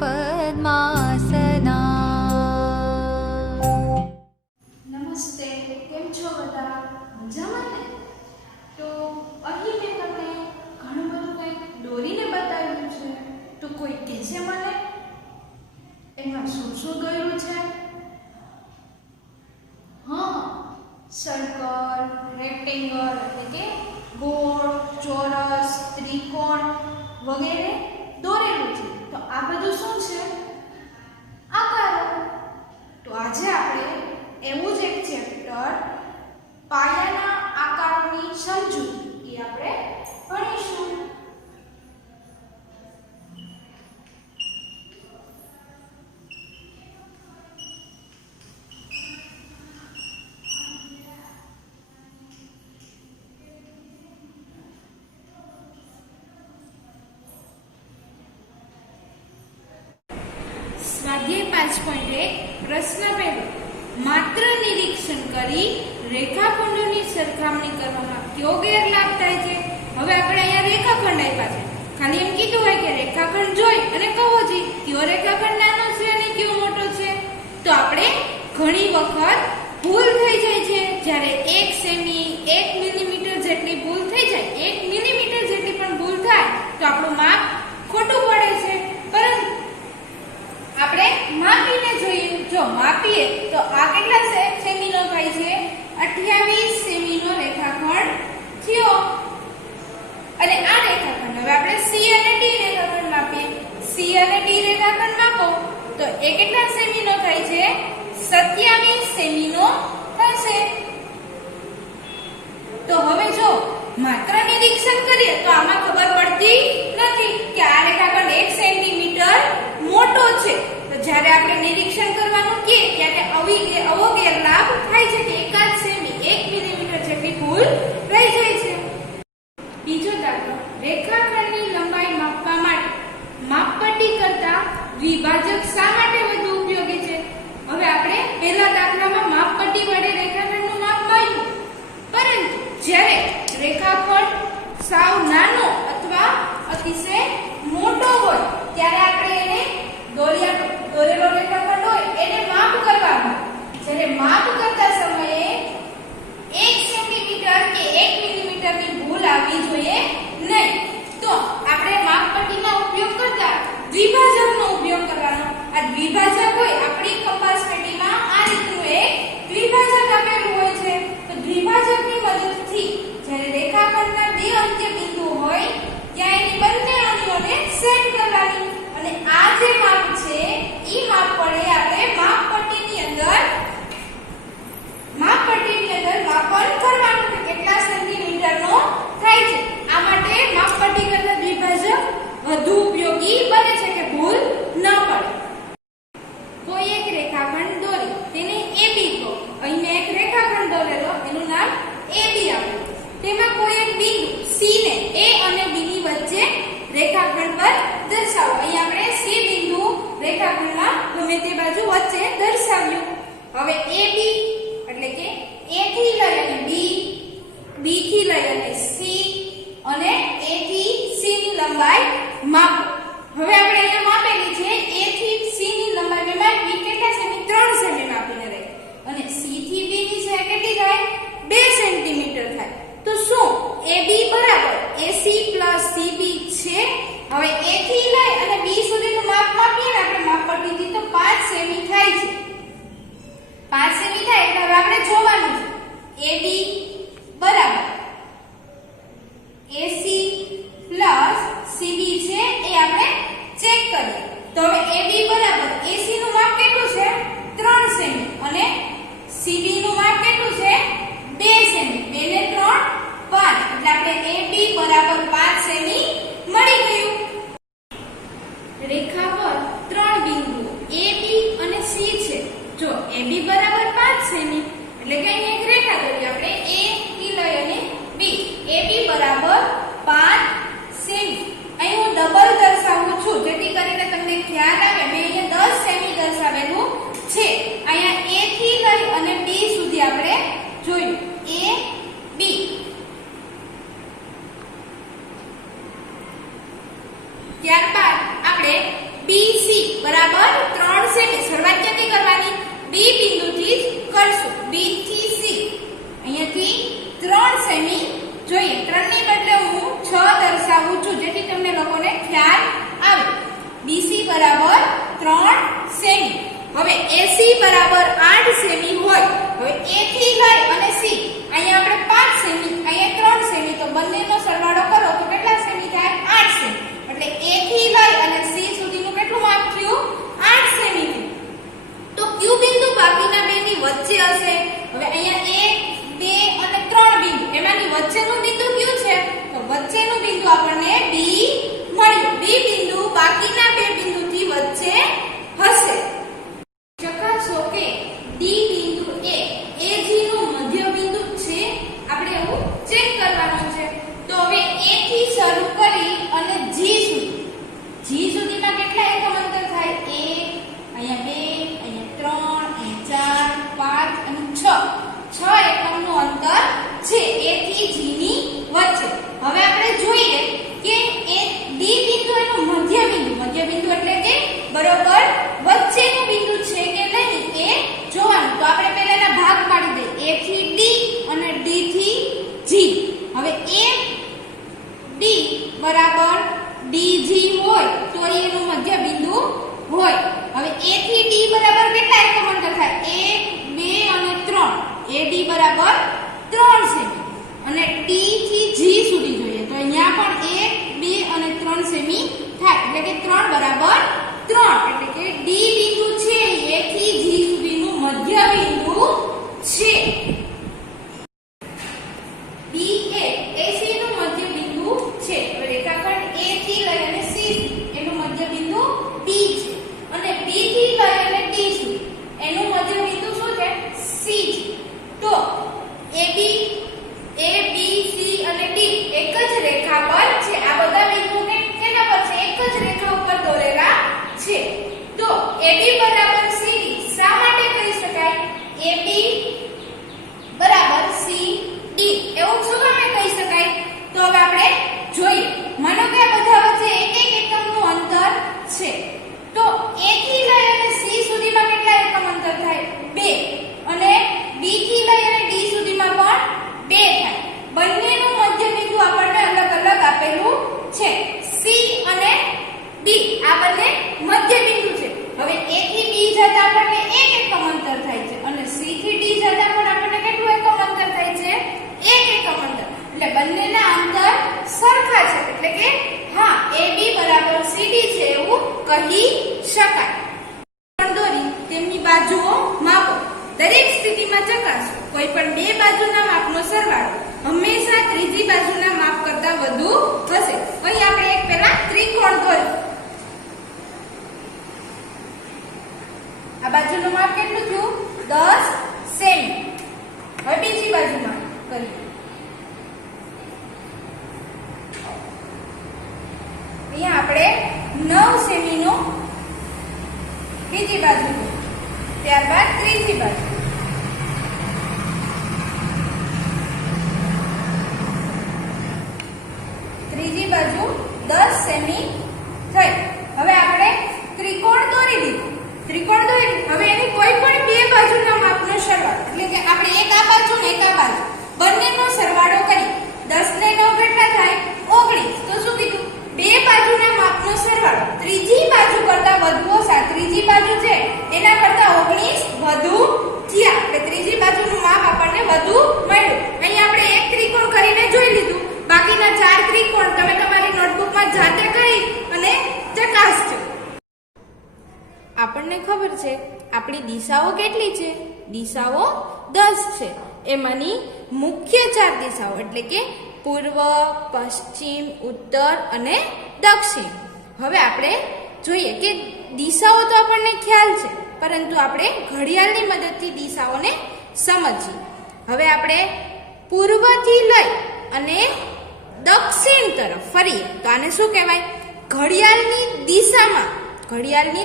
पद्मासना। નમસ્તે, કેમ છો બધા? મજામાં ને? તો અહીં મેં તમને ઘણું બધું કંઈક દોરીને બતાવ્યું છે. તો કોઈ કહેશે મને એમાં શું શું દોર્યું છે? હા, સર્કલ, રેક્ટેંગલ એટલે કે ગોળ, ચોરસ, ત્રિકોણ વગેરે દોરેલું છે. તો આ બધું શું છે? આકારો. તો આજે આપણે એવું જ એક ચેપ્ટર પાયાના આકારોની સમજૂતી એ આપણે ભણીશું. સ્વાધ્યાય 5.1 પ્રશ્ન પહેલો. માત્ર નિરીક્ષણ કરી રેખાખંડોની સરખામણી કરવામાં કયો ગેરલાભ થાય છે? હવે આપણે અહીંયા રેખાખંડ આપ્યા છે. ખાલી એમ કીધું હોય કે રેખાખંડ જોઈ અને કહો જી કયો રેખાખંડ નાનો છે અને કયો મોટો છે. તો આપણે ઘણી વખત ભૂલ થઈ જાય છે. જ્યારે 1 સેમી 1 મિલીમીટર જેટલી ભૂલ થઈ જાય, 1 મિલીમીટર જેટલી પણ ભૂલ થાય તો આપણું માપ ખોટું પડે છે. પરંતુ આપણે માપીને જોઈએ. જો માપીએ તો આ કેટલા સેમીનો થાય છે? 28 સેમીનો રેખાખંડ થયો. અને આ રેખાખંડ હવે આપણે C અને D રેખાખંડ માપીએ. C અને D રેખાખંડ માપો તો એ કેટલા સેમીનો થાય છે? 27 સેમીનો થશે. તો હવે જો માત્ર નિરીક્ષણ કરીએ તો આમાં ખબર પડતી નથી કે આ રેખાખંડ 1 સેન્ટીમીટર મોટો છે. તો જ્યારે આપણે નિરીક્ષણ કરવાનું કે ત્યારે આવો ગેરલાભ થાય છે કે 1 સેમી 1 મિલીમીટર જેટલી ભૂલ રહી જાય છે. બીજો દાખલો. રેખાખંડની લંબાઈ માપવા માટે માપપટ્ટી કરતા દ્વિભાજક શા માટે વધુ ઉપયોગી છે? હવે આપણે પહેલા દાખલામાં માપપટ્ટી વડે રેખાખંડનું માપ મળ્યું, પરંતુ જ્યારે રેખાખંડ સાવ નાનો અથવા અતિશય મોટો હોય ત્યારે આપણે એને દોરેલો રેખાખંડ હોય એને માપ કરવાનું. જ્યારે માપ કરતા સમયે 1 સેન્ટીમીટર કે 1 મિલીમીટરની ભૂલ આવવી જોઈએ નહીં. તો આપણે માપપટ્ટીનો ઉપયોગ કરતા દ્વિભાજકનો ઉપયોગ કરવાનો. આ દ્વિભાજક હોય આપણી કંપાસ પેટીમાં આ રીતનું એક દ્વિભાજક આપેલું હોય છે. તો દ્વિભાજકની મદદથી જ્યારે રેખાખંડના બે અંત્ય બિંદુ હોય ત્યાં એની બંને અણીઓને સેટ કરવાની. અને આ જે માપ છે ઈ માપ પડે આપણે માપપટ્ટીની અંદર માપન કરવાનું કે કેટલા સેન્ટીમીટરનો થાય છે. આ માટે માપપટ્ટી કરતા દ્વિભાજક વધુ ઉપયોગી બને છે કે ભૂલ ન પડે. કોઈ એક રેખાખંડ દોરી તેને AB કહો. અહીં મેં એક રેખાખંડ દોરેલો એનું નામ AB આપ્યું. તેમાં કોઈ એક બિંદુ C ને A અને B ની વચ્ચે રેખાખંડ પર દર્શાવો. અહીં આપણે C બિંદુ રેખાખંડમાં ગમે તે બાજુ વચ્ચે દર્શાવ્યું. હવે AB એટલે કે A થી લઈ અને B થી લઈ અને C અને A થી C ની લંબાઈ માપો. હવે આપણે અહીંયા માપેલી છે A થી C ની લંબાઈ મેં માપી કેટલા સેમી? 3 સેમી માપીને રહી. અને C થી B ની છે કેટલી થાય? 2 સેન્ટીમીટર થાય. તો શું AB બરાબર AC પ્લસ CB છે? હવે A થી લઈ અને B સુધીનું માપ માપીએ ને આપણે માપપટ્ટીથી તો 5 સેમી થાય છે. 5 સેમી થાય એટલે હવે આપણે જોવાનું છે AB બરાબર AC પ્લસ CB છે એ આપણે ચેક કરીએ. તો હવે AB બરાબર AC નું માપ કેટલું છે? 3 સેમી અને CB નું માપ કેટલું છે? 2 સેમી. 2 ને 3 5 એટલે આપણે AB બરાબર 5 સેમી મળી ગયું. રેખા પર 3 બિંદુઓ AB અને C છે. જો AB બરાબર 5 સેમી એટલે કે અહીં એક રેખા દોરી આપણે A થી લઈ અને B. AB બરાબર 5 સેમી. અહીં હું ડબલ દર્શાવું છું જેથી કરીને તમને ખ્યાલ આવે. મેં અહીંયા 10 સેમી દર્શાવેલું છે. અહીંયા A થી લઈ અને B સુધી આપણે જોયું. A B ત્યારબાદ આપણે BC બરાબર 3 સેમી. શરૂઆત ક્યાંથી કરવાની? બી બિંદુથી જ કરશું. બી થી સી અહીંયાથી 3 સેમી જોઈએ. 3 ની બદલે હું 6 દર્શાવું છું જેથી તમને લોકોને ખ્યાલ આવે. બીસી બરાબર 3 સેમી. હવે એસી બરાબર 8 સેમી હોય. હવે એ થી લઈ અને સી અહીંયા આપણે 5 સેમી, અહીંયા 3 સેમી, તો બંનેનો સરવાળો કરો તો કેટલા સેમી થાય? 8 સેમી. એટલે એ થી લઈ અને સી સુધીનું કેટલું માપ થયું? 8 સેમી થયું. તો ક્યુ બિંદુ બાકીના બેની વચ્ચે હશે? હવે અહીંયા 1, 2 અને 3 બિંદુ, એમાંની વચ્ચેનું બિંદુ કયું છે? તો વચ્ચેનું બિંદુ આપણને બી મળ્યું. બી બિંદુ બાકીના બે બિંદુથી વચ્ચે હશે. ચકાસો કે ડી બિંદુ એ એજી નું મધ્ય બિંદુ છે. આપણે એવું ચેક કરવાનું છે. તો હવે એ થી શરૂ કરી અને જી સુધી, જી સુધીમાં કેટલા એકમ અંતર થાય? 1, અહીંયા 2, અહીંયા 3, અહીંયા 4, 5 અને 6 એકમનું અંતર છે એ થી જી ની વચ્ચે. હવે આપણે જોઈએ કે એ ડી બિંદુ એનું મધ્ય બિંદુ એટલે કે બરોબર વચ્ચેનું બિંદુ છે કે નહીં એ જોવાનું. તો આપણે પહેલાના ભાગ પાડી દઈએ. એ થી ડી અને ડી થી જી. હવે એ ડી બરાબર ડીજી હોય તો એનું મધ્ય બિંદુ હોય. હવે એ થી ડી બરાબર કેટલા એકમ અંતર થાય? 1, 2 અને 3. એ ડી બરાબર 3 સેમી. અને ડી થી જી સુધી જોઈએ તો અહીંયા પણ 1, 2 અને 3 સેમી થાય. એટલે કે 3 બરાબર 3. એટલે કે ડી બિંદુ છે એ થી જી સુધીનું મધ્ય બિંદુ છે. બી એ એસી નું મધ્ય બિંદુ છે. તો રેખાખંડ એ થી લઈ અને સી એનું મધ્ય બિંદુ બી છે. અને બી થી લઈ અને ડી સુધી એનું મધ્ય બિંદુ શું છે? સી છે. તો એ બી સી અને ડી એક જ રેખા પર છે. આ બધા બિંદુને કેના પર છે? એક જ રેખા ઉપર દોરેલા છે. તો AB બરાબર CD શા માટે કહી શકાય? AB બરાબર CD એવું શું કામે કહી શકાય? તો હવે આપણે જોઈએ. માનો કે આ બધા વચ્ચે એક એકમનું અંતર છે. તો A થી લઈ અને C સુધીમાં કેટલા એકમ અંતર થાય? 2. અને B થી લઈ અને D સુધીમાં પણ 2 થાય. બંનેનું મધ્ય બિંદુ આપણને અલગ અલગ આપેલું છે. C અને D આ બંને મધ્ય બિંદુ છે. હવે A થી B જતા આપણને 1 એકમ અંતર થાય છે અને C થી D જતા પણ આપણને કેટલું એકમ અંતર થાય છે? 1 એકમ અંતર. એટલે બંનેના અંતર સરખા છે. એટલે કે હા AB બરાબર CD છે એવું કહી શકાય. દોરી તેમની બાજુઓ માપો. દરેક સ્થિતિમાં ચકાસો કોઈ પણ બે બાજુના માપનો સરવાળો હંમેશા ત્રીજી બાજુના માપ કરતાં વધુ હશે. અહીં આપણે એક પહેલા ત્રિકોણ દોર્યું. આ બાજુનું માપ કેટલું થયું? 10 સેમી. હવે બીજી બાજુમાં કરીએ. અહીંયા આપણે 9 સેમીનો બીજી બાજુ, ત્યારબાદ ત્રીજી બાજુ. ત્રીજી બાજુ 10 સેમી થઈ. હવે આપણે ત્રિકોણ દોરી દીધું. ત્રિકોણ દોરી હવે એની કોઈ પણ બે બાજુના માપનો સરવાળો એટલે કે આપણે એક આ બાજુ ને એક આ બાજુ બંનેનો સરવાળો કરી 10 ને 9 કેટલા થાય? 19. તો શું કીધું? બે બાજુના માપનો સરવાળો ત્રીજી બાજુ કરતા વધુ ઓછા. ત્રીજી બાજુ છે એના કરતા 19 વધુ થયા. એટલે ત્રીજી બાજુનું માપ આપણને વધુ મળ્યું. અહીં આપણે એક ત્રિકોણ કરીને જોઈ લીધું. બાકીના 4 ત્રિકોણ તમે તમારી નોટબુકમાં જાતે કરી અને ચકાસજો. આપણને ખબર છે આપણી દિશાઓ કેટલી છે? દિશાઓ 10 છે. એમાંની મુખ્ય 4 દિશાઓ એટલે કે પૂર્વ, પશ્ચિમ, ઉત્તર અને દક્ષિણ. હવે આપણે જોઈએ કે દિશાઓ તો આપણને ખ્યાલ છે પરંતુ આપણે ઘડિયાળની મદદથી દિશાઓને સમજીએ. હવે આપણે પૂર્વથી લઈ અને દક્ષિણ તરફ ફરીએ તો આને શું કહેવાય? ઘડિયાળની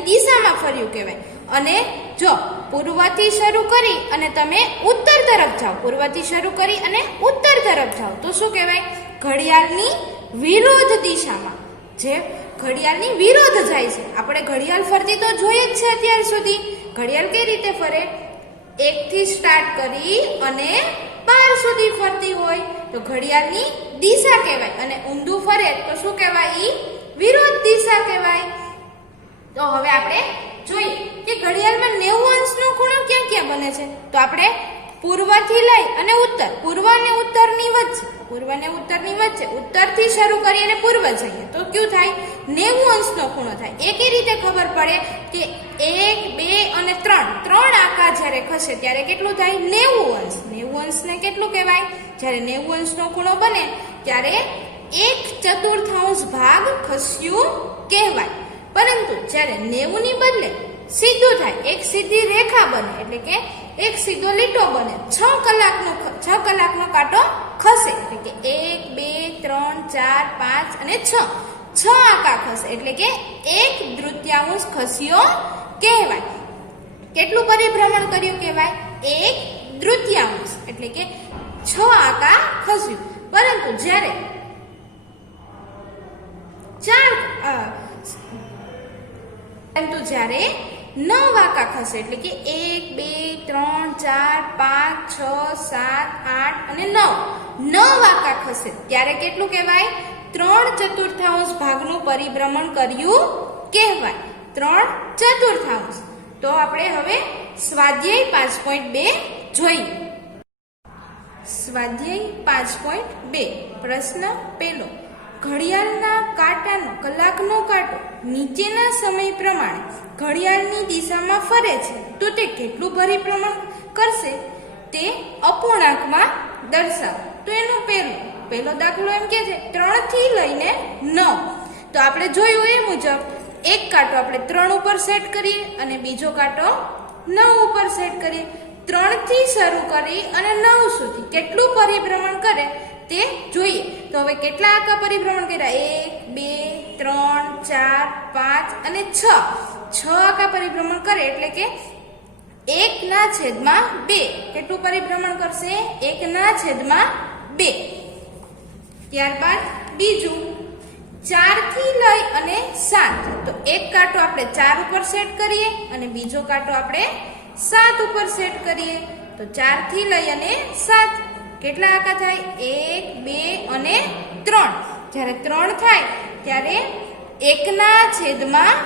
દિશામાં ફર્યું કહેવાય. અને જો પૂર્વથી શરૂ કરી અને તમે ઉત્તર તરફ જાઓ, પૂર્વથી શરૂ કરી અને ઉત્તર તરફ જાઓ તો શું કહેવાય? ઘડિયાળની વિરુદ્ધ દિશામાં. જે ઘડિયાળની વિરુદ્ધ જાય છે. આપણે ઘડિયાળ ફરતી તો જોઈએ જ છે અત્યાર સુધી. ઘડિયાળ કઈ રીતે ફરે? 1 થી સ્ટાર્ટ કરી અને 12 સુધી ફરતી હોય તો ઘડિયાળની દિશા કહેવાય, અને ઊંધું ફરે તો શું કહેવાય? ઈ વિરુદ્ધ દિશા કહેવાય. તો હવે આપણે જોઈએ કે ઘડિયાળમાં 90 અંશનો ખૂણો ક્યાં ક્યાં બને છે. તો આપણે પૂર્વથી લઈ અને ઉત્તર, પૂર્વ અને ઉત્તરની વચ્ચે, ઉત્તરથી શરૂ કરી અને પૂર્વ જઈએ તો શું થાય? 90 અંશનો ખૂણો થાય. એ કઈ રીતે ખબર પડે કે 1, 2 અને 3 ત્રણ આંકા જ્યારે ખસે ત્યારે કેટલું થાય? 90 અંશ. 90 અંશને કેટલું કહેવાય? જ્યારે 90 અંશનો ખૂણો બને ત્યારે 1/4 ભાગ ખસ્યું કહેવાય. પરંતુ જ્યારે 90 ની બદલે સીધું થાય, એક સીધી રેખા બને, એટલે કે એક સીધો લીટો બને, 6 કલાકનો કાંટો ખસે, એટલે કે 1, 2, 3, 4, 5 અને 6 આંકા ખસે, એટલે કે 1/3 ખસ્યો કહેવાય. કેટલું પરિભ્રમણ કર્યું કહેવાય? 1/3, એટલે કે 6 આંકા ખસ્યું. પરંતુ જ્યારે 9 આંકા ખસે, એટલે કે 1, 2, 3, 4, 5, 6, 7, 8 અને 9 આંકા ખસે ત્યારે કેટલું કહેવાય? 3/4 ભાગનું પરિભ્રમણ કર્યું કહેવાય. 3/4. તો આપણે હવે સ્વાધ્યાય 5.2 જોઈએ. સ્વાધ્યાય 5.2 પ્રશ્ન પહેલો. ઘડિયાળના કાંટાનો કલાકનો કાંટો નીચેના સમય પ્રમાણે ઘડિયાળની દિશામાં ફરે છે તો તે કેટલું પરિભ્રમણ કરશે તે અપૂર્ણાંકમાં દર્શાવો. તો એનો પહેલો દાખલો એમ કે છે 3 થી લઈને 9. તો આપણે જોયું એ મુજબ એક કાંટો આપણે 3 ઉપર સેટ કરીએ અને બીજો કાંટો 9 ઉપર સેટ કરીએ. 3 થી શરૂ કરી અને 9 સુધી કેટલું પરિભ્રમણ કરે તે જોઈએ. તો હવે કેટલા આંકા પરિભ્રમણ કર્યા? 1, 2, 3, 4, 5 અને 6 આંકા પરિભ્રમણ કરે, એટલે કે 1/2 કેટલું પરિભ્રમણ કરશે? 1/2. ત્યારબાદ બીજું 4 થી લઈ અને 7. તો એક કાંટો આપણે 4 ઉપર સેટ કરીએ અને બીજો કાંટો આપણે 7 ઉપર સેટ કરીએ. તો 4 થી લઈ અને 7 કેટલા આંકા થાય? 1, 2 અને 3. જ્યારે 3 થાય ત્યારે 1/4,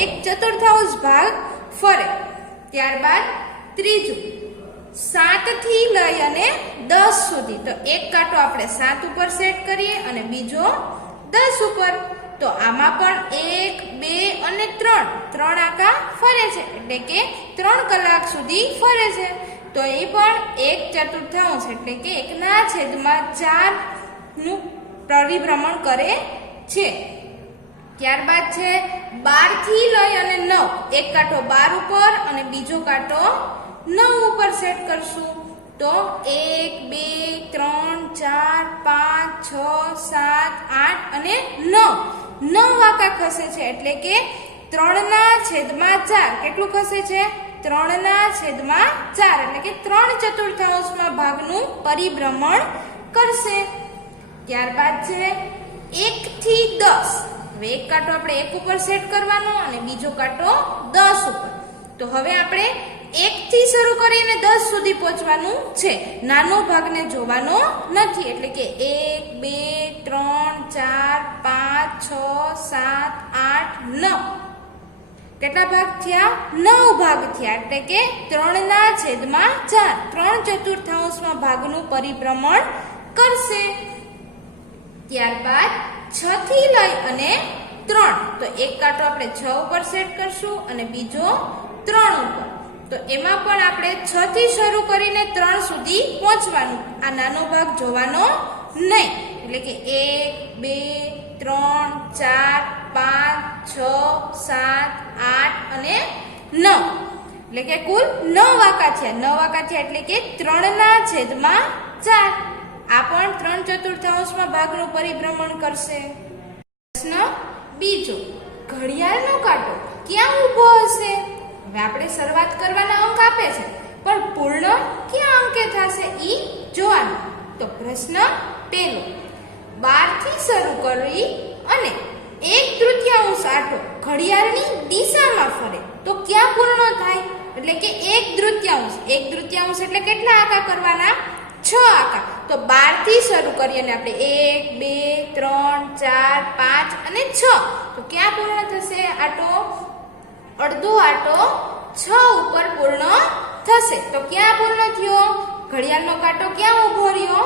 1/4 ભાગ ફરે. ત્યારબાદ ત્રીજું 7 થી લઈ અને 10 સુધી. તો એક કાંટો આપણે 7 ઉપર સેટ કરીએ અને બીજો 10 ઉપર. તો આમાં પણ 1, 2 અને 3 આંકા ફરે છે, એટલે કે 3 કલાક સુધી ફરે છે. તો એ પણ 1/4 એટલે કે 1/4 નું પરિભ્રમણ કરે છે. ત્યારબાદ છે 12 થી લઈ અને 9. એક કાંટો 12 ઉપર અને બીજો કાંટો 9 ઉપર સેટ કરશું. તો 1, 2, 3, 4, 5, 6, 7, 8 અને 9 આંકા ખસે છે, એટલે કે 3/4 કેટલું ખસે છે? 3/4 એટલે કે 3/4 ભાગનું પરિભ્રમણ કરશે. ત્યારબાદ છે 1 થી 10. હવે એક કાંટો આપણે 1 ઉપર સેટ કરવાનો અને બીજો કાંટો 10 ઉપર. તો હવે આપણે 1 થી શરૂ કરીને 10 સુધી પહોંચવાનું છે, નાનો ભાગને જોવાનો નથી. એટલે કે 1, 2, 3, 4, 5, 6, 7, 8, 9 કેટલા ભાગ થયા? 9 ભાગ થયા, એટલે કે 3/4 3/4 ભાગનું પરિભ્રમણ કરશે. ત્યારબાદ 6 થી લઈ અને 3. તો એક કાંટો આપણે 6 ઉપર સેટ કરશું અને બીજો 3 ઉપર. તો એમાં પણ આપણે 6 થી શરૂ કરીને 3 સુધી પહોંચવાનું, આ નાનો ભાગ જોવાનો નહીં. એટલે કે 1, 2, 3, 4, 5, 6, 7, 8 અને 9. એટલે કે કુલ 9 આંકા થયા. 9 આંકા થયા એટલે કે 3/4. આ પણ 3/4 ભાગનું પરિભ્રમણ કરશે. પ્રશ્ન બીજો. ઘડિયાળનો કાંટો ક્યાં ઊભો હશે? હવે આપણે શરૂઆત કરવાના અંક આપે છે, પણ પૂર્ણ ક્યાં અંકે થશે ઈ જોવાનું. તો પ્રશ્ન પહેલો. 12 થી શરૂ કરી અને 1/3 આંટો ઘડિયાળની દિશામાં ફરે તો ક્યાં પૂર્ણ થાય? એટલે કે 1/3 એટલે કેટલા આંકા કરવાના? 6 આંકા. તો 12 થી શરૂ કરી અને આપણે 1 2 3 4 5 અને 6 તો ક્યાં પૂર્ણ થશે આંટો? અડધો આંટો 6 ઉપર પૂર્ણ થશે. તો ક્યાં પૂર્ણ થયો? ઘડિયાળનો કાંટો ક્યાં ઊભો રહ્યો?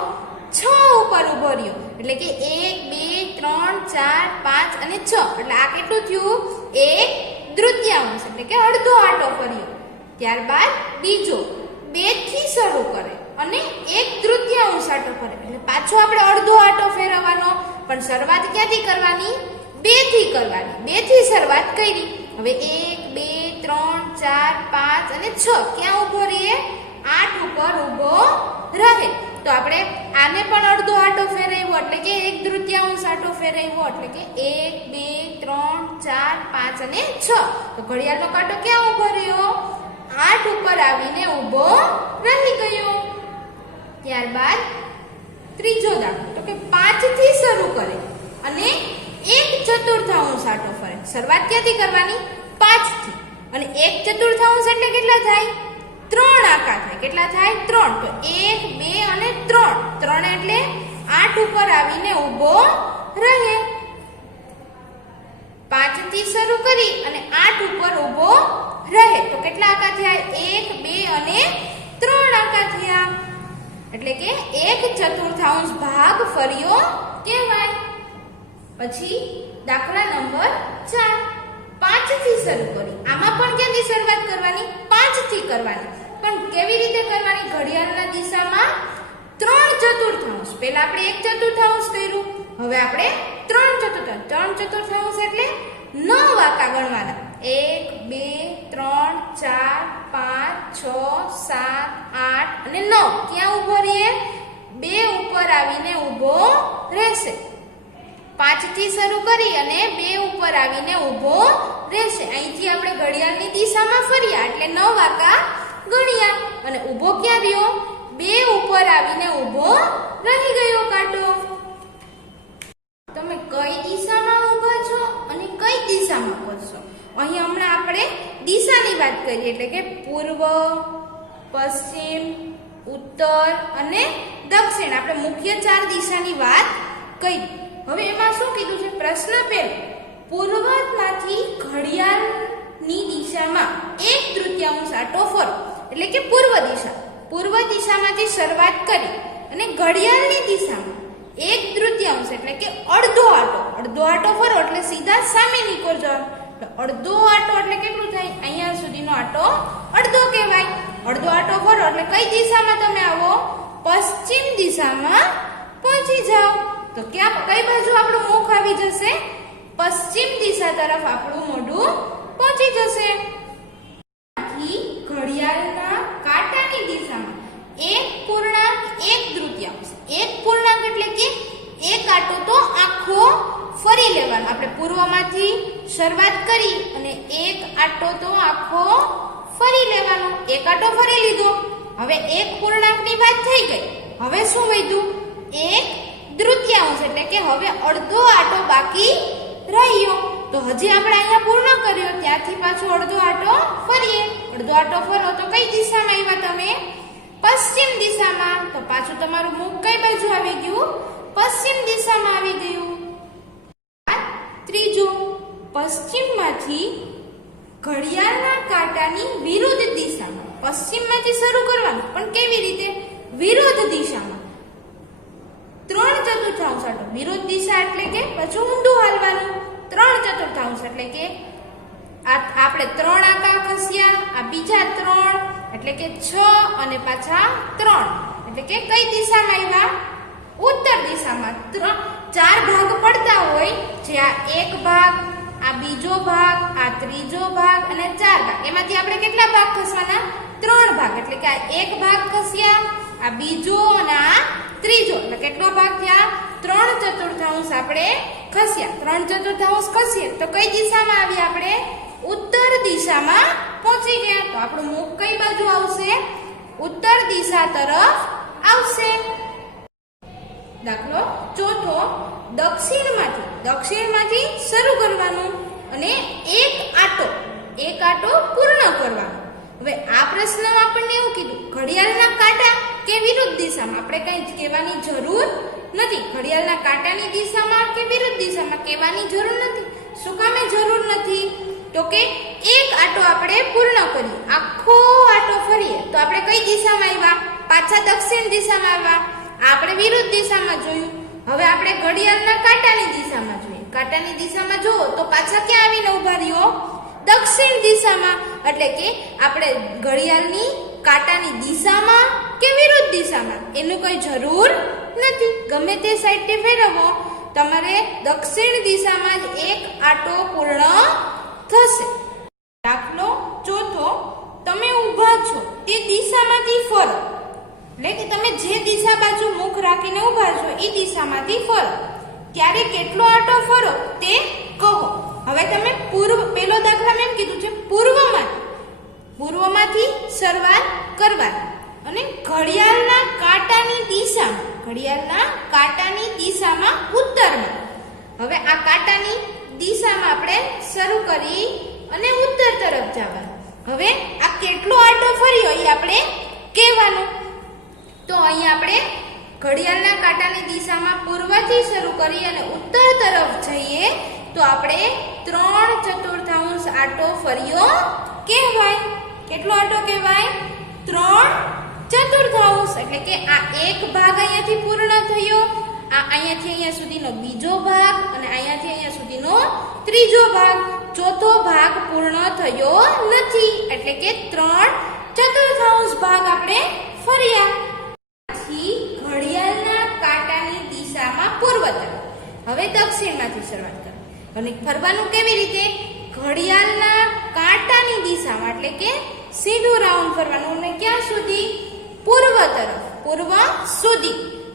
6 ઉપર ઊભો રહ્યો. એટલે કે 1 2 3 4 5 અને 6 એટલે આ કેટલું થયું? 1/3 એટલે કે અડધો આંટો ફર્યો. ત્યારબાદ બીજો 2 થી શરૂ કરે અને 1/3 આંટો ફરે એટલે પાછો આપણે અડધો આંટો ફેરવવાનો. પણ શરૂઆત ક્યાંથી કરવાની? 2 થી કરવાની. 2 થી શરૂઆત કરી. હવે 1 2 3 4 5 અને 6 ક્યાં ઊભો રહીએ? 8 ઉપર ઊભો રહે. તો આપણે આને પણ અડધો આંટો ફેરવ્યો એટલે કે 1/3 આંટો ફેરવ્યો એટલે કે 1 2 3 4 5 અને 6 તો ઘડિયાળનો કાંટો ક્યાં ઊભો રહ્યો? 8 ઉપર આવીને ઊભો રહી ગયો. ત્યારબાદ ત્રીજો દાખલો તો કે 5 થી શરૂ કરે અને 1/4 આંટો ફરે. શરૂઆત ક્યાંથી કરવાની? 5 થી. અને 1/4 એટલે કેટલા થાય? 3 આંકા થાય. કેટલા થાય? 3. તો 1 2 અને 3. 3 એટલે 8 ઉપર આવીને ઊભો રહે. 5 થી શરૂ કરી અને 8 ઉપર ઊભો રહે. તો કેટલા આંકા થયા? 1 2 અને 3 આંકા થયા. એટલે કે 1/4 ભાગ ફર્યો કહેવાય. પછી દાખલા નંબર 4. 5 થી શરૂ કરી. આમાં પણ ક્યાંથી શરૂઆત કરવાની? 5 થી કરવાની. પણ કેવી રીતે કરવાની? ઘડિયાળના દિશામાં 3/4. પહેલા આપણે 1/4 કર્યું. હવે આપણે 3/4 એટલે 9 આંકા ગણવાના. 1 2 3 4 5 6 7 8 અને 9 ક્યાં ઊભો રહીએ? 2 ઉપર આવીને ઊભો રહેશે. 5 થી શરૂ કરી અને 2 ઉપર આવીને ઊભો રહેશે. અહીંથી આપણે ઘડિયાળની દિશામાં ફર્યા એટલે 9 આંકા ગણ્યા અને ઊભો ક્યાં રહ્યો? 2 ઉપર આવીને ઊભો રહી ગયો કાંટો. તમે કઈ દિશામાં ઊભા છો અને કઈ દિશામાં ઊભા છો? અહીં હમણાં આપણે દિશાની વાત કરીએ એટલે કે પૂર્વ, પશ્ચિમ, ઉત્તર અને દક્ષિણ. આપણે મુખ્ય 4 દિશાની વાત કરી. હવે એમાં શું કીધું છે? પ્રશ્ન પહેલો, પૂર્વમાંથી ઘડિયાળની દિશામાં 1/3 આંટો ફરો. એટલે કે પૂર્વ દિશા. પૂર્વ દિશામાંથી શરૂઆત કરી અને ઘડિયાળની દિશામાં 1/3 એટલે કે અડધો આંટો ફરો એટલે સીધા સામેની કોર જવાનું. અડધો આંટો એટલે કેટલું થાય? અહીંયા સુધીનો આંટો અડધો કહેવાય. અડધો આંટો ફરો એટલે કઈ દિશામાં તમે આવો? પશ્ચિમ દિશામાં પહોંચી જાઓ. તો ક્યાં કઈ બાજુ આપણું મુખ આવી જશે? પશ્ચિમ દિશા તરફ આપણું મોઢું પહોંચી જશે. ઘડિયાળના કાંટાની દિશામાં 1/1/3. 1 એટલે કે એક આંટો તો આખો ફરી લેવાનો. આપણે પૂર્વમાંથી શરૂઆત કરી અને એક આંટો તો આખો ફરી લેવાનો. એક આંટો ફરી લીધો. હવે 1/ની વાત થઈ ગઈ. હવે શું વધ્યું? 1/3 એટલે કે હવે અડધો આંટો બાકી રહ્યો. તો હજી આપણે અહીંયા પૂર્ણ કર્યો ત્યાંથી પાછો અડધો આંટો ફરીએ. અડધો આંટો ફરો તો કઈ દિશામાં આવ્યા તમે? પશ્ચિમ દિશામાં. તો પાછું તમારું મુખ કઈ બાજુ આવી ગયું? પશ્ચિમ દિશામાં આવી ગયું. ત્રીજો, પશ્ચિમમાંથી ઘડિયાળના કાંટાની વિરુદ્ધ દિશામાં. પશ્ચિમમાંથી શરૂ કરવાનું પણ કેવી રીતે? વિરુદ્ધ દિશામાં 3/4 આંટો. વિરુદ્ધ દિશા એટલે કે પાછું ઊંધું હાલવાનું. 3/4 એટલે કે આપણે 3 આંકા ખસ્યા, આ બીજા 3 એટલે કે 6 અને પાછા 3 એટલે કે કઈ દિશામાં આવ્યા? ઉત્તર દિશામાં. 4 ભાગ પડતા હોય જે આ એક ભાગ, આ બીજો ભાગ, આ ત્રીજો ભાગ અને 4 ભાગ. એમાંથી આપણે કેટલા ભાગ ખસવાના? 3 ભાગ. એટલે કે આ એક ભાગ ખસ્યા, આ બીજો અને આ ત્રીજો. એટલે કેટલો ભાગ થયા? 3/4 આપણે ખસ્યા. 3/4 ખસીએ તો કઈ દિશામાં આવ્યા આપણે? ઉત્તર દિશામાં પહોંચી ગયા. તો આપણું મુખ કઈ બાજુ આવશે? ઉત્તર દિશા તરફ આવશે. દાખલો ચોથો, દક્ષિણમાંથી શરૂ કરવાનું અને એક આંટો પૂર્ણ કરવાનો. હવે આ પ્રશ્નમાં આપણને એવું કીધું ઘડિયાળના કાંટા કે વિરુદ્ધ દિશામાં. આપણે કંઈ કહેવાની જરૂર નથી. ઘડિયાળના કાંટાની દિશામાં કે વિરુદ્ધ દિશામાં કહેવાની જરૂર નથી. શું કામે જરૂર નથી? તો કે એક આંટો આપણે પૂર્ણ કરીએ, આખો આંટો ફરીએ તો આપણે કઈ દિશામાં આવ્યા? પાછા દક્ષિણ દિશામાં આવ્યા. આપણે વિરુદ્ધ દિશામાં જોયું. હવે આપણે ઘડિયાળના કાંટાની દિશામાં જોઈએ. કાંટાની દિશામાં જુઓ તો પાછા ક્યાં આવીને ઉભા રહ્યો? દક્ષિણ દિશામાં. એટલે કે આપણે ઘડિયાળની કાંટાની દિશામાં કે વિરુદ્ધ દિશામાં એનું કોઈ જરૂર નથી. ગમે તે સાઈડે ફેરવો તમારે દક્ષિણ દિશામાં જ એક આંટો પૂર્ણ થશે. દાખલો ચોથો, તમે ઊભા છો તે દિશામાંથી ફરો. એટલે કે તમે જે દિશા બાજુ મુખ રાખીને ઊભા છો એ દિશામાંથી ફરો. ત્યારે કેટલો આંટો ફરો તે કહો. હવે તમે પેલો દાખલામાં એમ કીધું છે પૂર્વમાંથી શરૂઆત કરવાની અને ઘડિયાળના કાંટાની દિશામાં ઉત્તરમાં. હવે આ કાંટાની દિશામાં આપણે શરૂ કરી અને ઉત્તર તરફ જવાનું. હવે આ કેટલો આંટો ફર્યો એ આપણે કહેવાનું. તો અહીં આપણે ઘડિયાળના કાંટાની દિશામાં પૂર્વથી શરૂ કરી અને ઉત્તર તરફ જઈએ તો આપણે 3/4 આંટો ફર્યો કહેવાય. કેટલો આંટો કહેવાય? 3/4. એટલે કે આ એક ભાગ અહીંયાથી પૂર્ણ થયો, આ અહીંયાથી અહીંયા સુધીનો બીજો ભાગ અને અહીંયાથી અહીંયા સુધીનો ત્રીજો ભાગ. ચોથો ભાગ પૂર્ણ થયો નથી. એટલે કે 3/4 ભાગ આપણે ફર્યા. ઘડિયાળના કાંટાની દિશામાં પૂર્વ તરફ. હવે દક્ષિણમાંથી શરૂઆત કરો અને ફરવાનું કેવી રીતે? ઘડિયાળના કાંટાની દિશામાં. એટલે કે સીધું રાઉન્ડ ફરવાનું અને ક્યાં સુધી? પૂર્વ તરફ.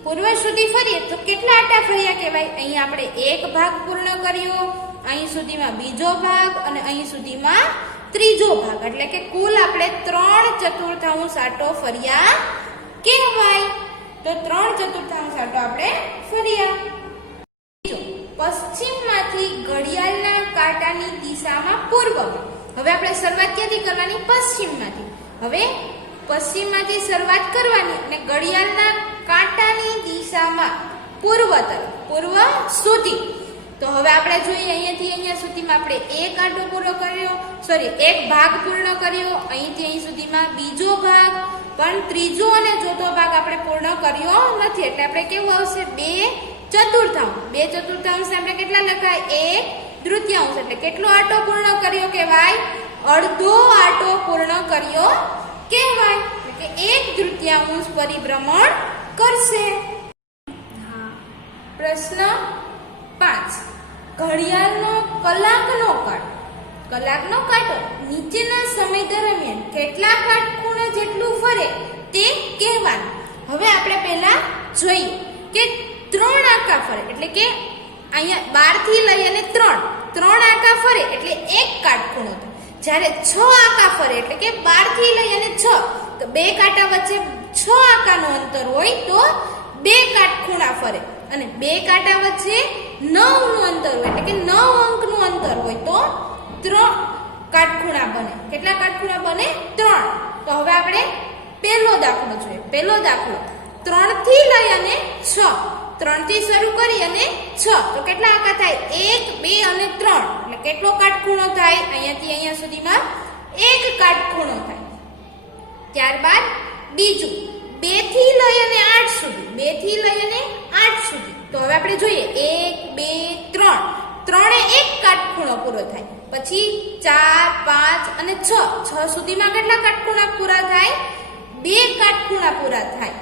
પૂર્વ સુધી ફરીએ તો કેટલા આંટા ફર્યા કહેવાય? અહીં આપણે એક ભાગ પૂર્ણ કર્યો, અહીં સુધીમાં બીજો ભાગ અને અહીં સુધીમાં ત્રીજો ભાગ. એટલે કે કુલ આપણે 3/4 આંટો ફર્યા કહેવાય. તો 3/4 આંટો આપણે ફર્યા. પશ્ચિમમાંથી ઘડિયાળના કાંટાની દિશામાં પૂર્વમાં. હવે આપણે શરૂઆત ક્યાંથી કરવાની? પશ્ચિમમાંથી. હવે પશ્ચિમમાંથી શરૂઆત કરવાની અને ઘડિયાળના કાંટાની દિશામાં પૂર્વ સુધી. તો હવે આપણે જોઈએ અહીંયાથી અહીંયા સુધીમાં આપણે એક આંટો પૂરો કર્યો, એક ભાગ પૂર્ણ કર્યો. અહીંથી અહીં સુધીમાં બીજો ભાગ, પણ ત્રીજો અને ચોથો ભાગ આપણે પૂર્ણ કર્યો નથી. એટલે આપણે કેવું આવશે? 2/4. આપણે કેટલા લખાય? 1/3. એટલે કેટલો આંટો પૂર્ણ કર્યો કહેવાય? અડધો આંટો પૂર્ણ કર્યો કહેવાય. એટલે કે 1/3 પરિભ્રમણ કરશે. પ્રશ્ન 5, ઘડિયાળનો કલાકનો કાંટો નીચેના સમય દરમિયાન કેટલા કાટખૂણા જેટલું ફરે તે કહેવાનું. હવે આપણે પહેલા જોઈએ કે 3 આંકા ફરે. એટલે કે અહીંયા 12 થી લઈ અને 3 આંકા ફરે એટલે એક કાટખૂણો થાય. જ્યારે 6 આંકા ફરે એટલે કે 12 થી લઈ અને 6, તો બે કાંટા વચ્ચે 6 આંકાનું અંતર હોય તો 2 કાટખૂણા ફરે. અને બે કાંટા વચ્ચે 9 નું અંતર હોય એટલે કે 9 અંકનું અંતર હોય તો 3 કાટખૂણા બને. કેટલા કાટખૂણા બને? 3. તો હવે આપણે પહેલો દાખલો જોઈએ. પહેલો દાખલો 3 થી લઈ અને 6. 3 થી શરૂ કરી અને 6, તો કેટલા આંકા થાય? 1, 2 અને 3. એટલે કેટલો કાટખૂણો થાય? અહીંયાથી અહીંયા સુધીમાં 1 કાટખૂણો થાય. ત્યારબાદ બીજું 2 થી લઈ અને 8 સુધી. 2 થી લઈ અને 8 સુધી. તો હવે આપણે જોઈએ 1, 2, 3. 3 એ 1 કાટખૂણો પૂરો થાય. પછી 4, 5 અને 6 સુધીમાં કેટલા કાટખૂણા પૂરા થાય? 2 કાટખૂણા પૂરા થાય.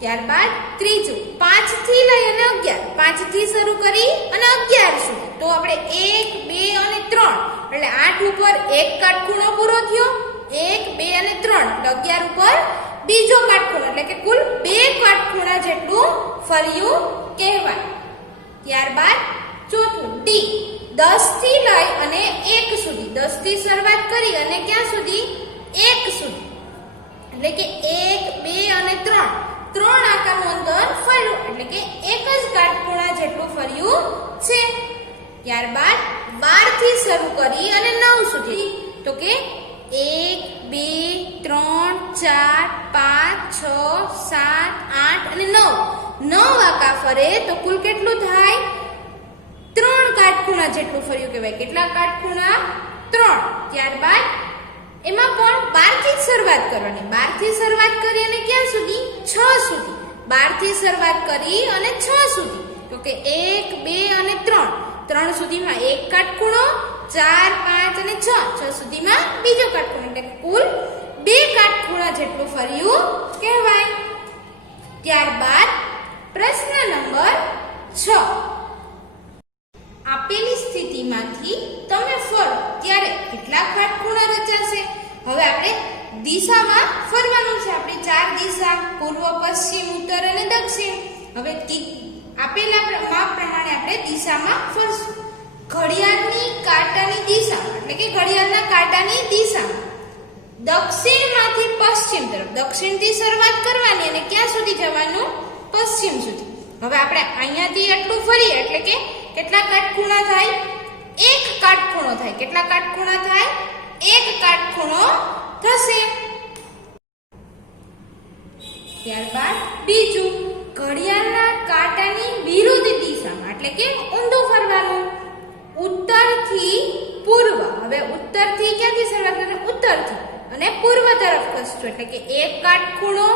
ત્યારબાદ ત્રીજું 5 થી લઈ અને 11. 5 થી શરૂ કરી અને 11 સુધી. તો આપણે 1, 2 અને 3. એટલે 8 ઉપર 1 કાટખૂણો પૂરો થયો. 1, 2 અને 3. એટલે 11 ઉપર બીજો કાટખૂણો. એટલે કે કુલ 2 કાટખૂણા જેટલું ફર્યું કહેવાય. ત્યારબાદ ચોથું ડી 10 થી લઈ અને 1 સુધી. 10 થી શરૂઆત કરી અને ક્યાં સુધી? 1 સુધી. એટલે કે 1, 2 અને 3. 3 આંકાનું અંતર ફર્યું એટલે કે એક જ કાટખૂણા જેટલું ફર્યું છે. ત્યારબાદ 12 થી શરૂ કરી અને 9 સુધી તો કે 1 2 3 4 5 6 7 8 અને 9 આંકા ફરે તો કુલ કેટલું થાય? 3 કાટખૂણા જેટલું ફર્યું કહેવાય. કેટલા કાટખૂણા? 3. ત્યારબાદ એમાં પણ 12 થી શરૂઆત કરવાની. 12 થી શરૂઆત કરી અને ક્યાં સુધી? 6 સુધી. 12 થી શરૂઆત કરી અને 6 સુધી તો કે 1 2 અને 3 સુધીમાં એક કાટખૂણો, 4 5 અને 6 સુધીમાં બીજો કાટખૂણો એટલે કુલ 2 કાટખૂણા જેટલું ફર્યું કહેવાય. ત્યારબાદ પ્રશ્ન નંબર 6. આપેલી સ્થિતિમાંથી તમે ફરો ત્યારે કેટલા કાટખૂણા રચાશે? હવે આપણે દિશામાં ફરવાનું છે. આપણે 4 દિશા પૂર્વ, પશ્ચિમ, ઉત્તર અને દક્ષિણ. હવે આપેલા માપ પ્રમાણે આપણે દિશામાં ફરશું. ઘડિયાળની કાંટાની દિશા એટલે કે ઘડિયાળના કાંટાની દિશામાં દક્ષિણમાંથી પશ્ચિમ તરફ દક્ષિણથી શરૂઆત કરવાની અને ક્યાં સુધી જવાનું? પશ્ચિમ સુધી. હવે આપણે અહીંયાથી એટલું ફરીએ એટલે કે કેટલા કાટખૂણા થાય? એક કાટખૂણો થાય. કેટલા કાટખૂણા થાય? એક કાટખૂણો થશે. ત્યારબાદ બીજું, ઘડિયાળના કાંટાની વિરુદ્ધ દિશામાં એટલે કે ઊંધું ફરવાનું. ઉત્તરથી પૂર્વ. હવે ઉત્તરથી ક્યાંથી શરૂઆત કરવી? ઉત્તરથી અને પૂર્વ તરફ ખસશું એટલે કે એક કાટખૂણો,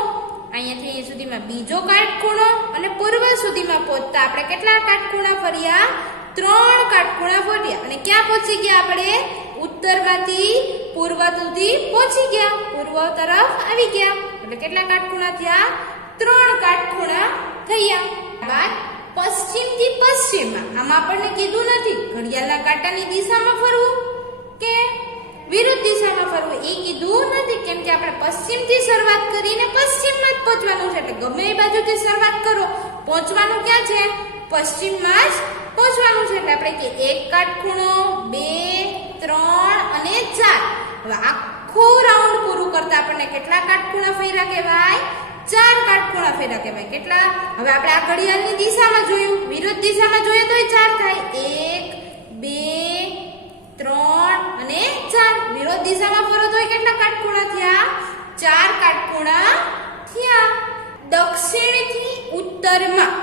અહીંયાથી અહીંયા સુધીમાં બીજો કાટખૂણો અને પૂર્વ સુધીમાં પહોંચતા આપણે કેટલા કાટખૂણા ફર્યા? 3 કાટખૂણા ફર્યા. અને ક્યાં પહોંચી ગયા આપણે? ઉત્તરમાંથી પૂર્વ સુધી પહોંચી ગયા. પૂર્વ તરફ આવી ગયા એટલે કેટલા કાટખૂણા થયા? 3 કાટખૂણા થયા. બાદ પશ્ચિમથી પશ્ચિમમાં આમાં આપણને કીધું નથી ઘડિયાળના કાંટાની દિશામાં ફરવું કે વિરુદ્ધ દિશામાં ફરવું એ કીધું નથી, કેમ કે આપણે પશ્ચિમથી શરૂઆત કરીને પશ્ચિમમાં જ પહોંચવાનું છે. એટલે ગમે એ બાજુથી શરૂઆત કરો, પહોંચવાનું ક્યાં છે? પશ્ચિમમાં જ પહોંચવાનું છે. એટલે આપણે કે એક કાટખૂણો, 2 3 અને 4. હવે આખું રાઉન્ડ પૂરું કરતા આપણને કેટલા કાટખૂણા ફર્યા કહેવાય? 4 કાટખૂણા ફર્યા કહેવાય. કેટલા? હવે આપણે આ ઘડિયાળની દિશામાં જોયું, વિરુદ્ધ દિશામાં જોઈએ તો 4 થાય. 1 2 3 અને 4. વિરુદ્ધ દિશામાં ફરો તો કેટલા કાટખૂણા થયા? 4 કાટખૂણા થયા. દક્ષિણથી ઉત્તરમાં.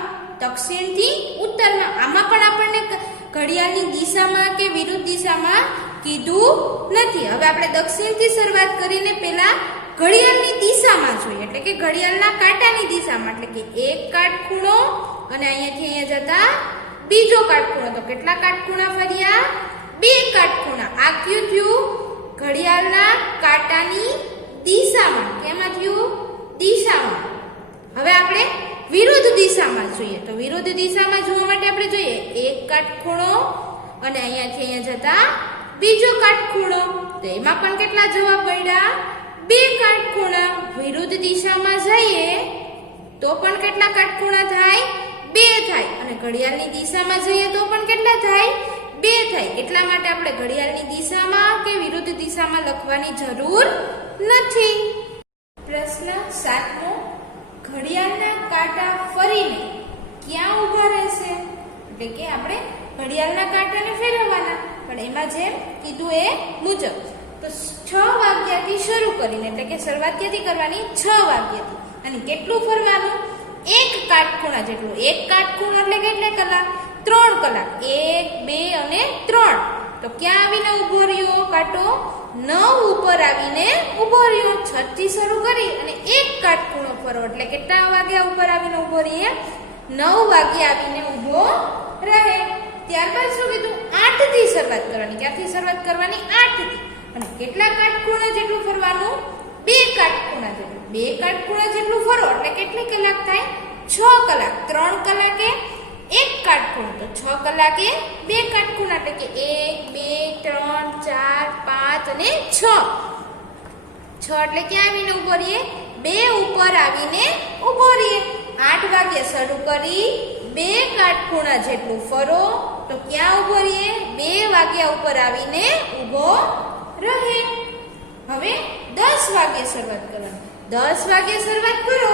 દક્ષિણથી ઉત્તરમાં આમાં પણ આપણને ઘડિયાળની દિશામાં કે વિરુદ્ધ દિશામાં કીધું નથી. હવે આપણે દક્ષિણથી શરૂઆત કરીને પહેલા ઘડિયાળની દિશામાં જોઈએ એટલે કે ઘડિયાળના કાંટાની દિશામાં એટલે કે એક કાટખૂણો અને અહીંયાથી અહીંયા જતા બીજો કાટખૂણો. તો કેટલા કાટખૂણા ફર્યા? 2 કાટખૂણા. આ કયું થયું? ઘડિયાળના કાંટાની દિશામાં. કેમાં થયું? દિશામાં. હવે આપણે વિરુદ્ધ દિશામાં જોઈએ તો વિરુદ્ધ દિશામાં જોવા માટે આપણે જોઈએ એક કાટખૂણો અને અહીંયાથી અહીંયા જતા બીજો કાટખૂણો. તો એમાં પણ કેટલા જવાબ મળ્યા? 2 કાટખૂણા. વિરુદ્ધ દિશામાં જઈએ તો પણ કેટલા કાટખૂણા થાય? 2 થાય. અને ઘડિયાળની દિશામાં જઈએ તો પણ કેટલા થાય? 2 થાય. એટલા માટે આપણે ઘડિયાળની દિશામાં કે વિરુદ્ધ દિશામાં લખવાની જરૂર નથી. પ્રશ્ન 7મો, ઘડિયાળના કાંટા ફરીને ક્યાં ઊભા રહેશે? એટલે કે આપણે ઘડિયાળના કાંટાને ફેરવવાના, પણ એમાં જેમ કીધું એ મુજબ તો 6 વાગ્યાથી શરૂ કરીને એટલે કે શરૂઆત ક્યાંથી કરવાની? 6 વાગ્યાથી. અને કેટલું ફરવાનું? એક કાટખૂણા જેટલું. એક કાટખૂણો એટલે કેટલા કલાક? 3 કલાક. 1 2 અને 3. તો ક્યાં આવીને ઊભો રહ્યો કાંટો? 9 ઉપર આવીને ઊભો રહ્યો. 6 થી શરૂ કરી અને એક કાટખૂણો ફરો એટલે કેટલા વાગ્યા ઉપર આવીને ઊભો રહીએ? 9 વાગ્યા આવીને ઊભો રહે. ત્યારબાદ શું કીધું? 8 થી શરૂઆત કરવાની. ક્યાંથી શરૂઆત કરવાની? 8 થી. અને કેટલા કાટખૂણા જેટલું ફરવાનું? 2 કાટખૂણા જેટલું. 2 કાટખૂણા જેટલું ફરો એટલે કેટલી કલાક થાય? 6 કલાક. 3 કલાકે એક કાટખૂણો તો 6 કલાકે 2 કાટખૂણા એટલે કે 1 2 3 4 5 અને 6. 6 એટલે ક્યાં આવીને ઊભો રહીએ? 2 ઉપર આવીને ઊભો રહીએ. 8 વાગે શરૂ કરી 2 કાટખૂણા જેટલું ફરો તો ક્યાં ઊભો રહીએ? 2 વાગ્યા ઉપર આવીને ઊભો રહે. હવે 10 વાગે શરૂઆત કરવાની. 10 વાગે શરૂઆત કરો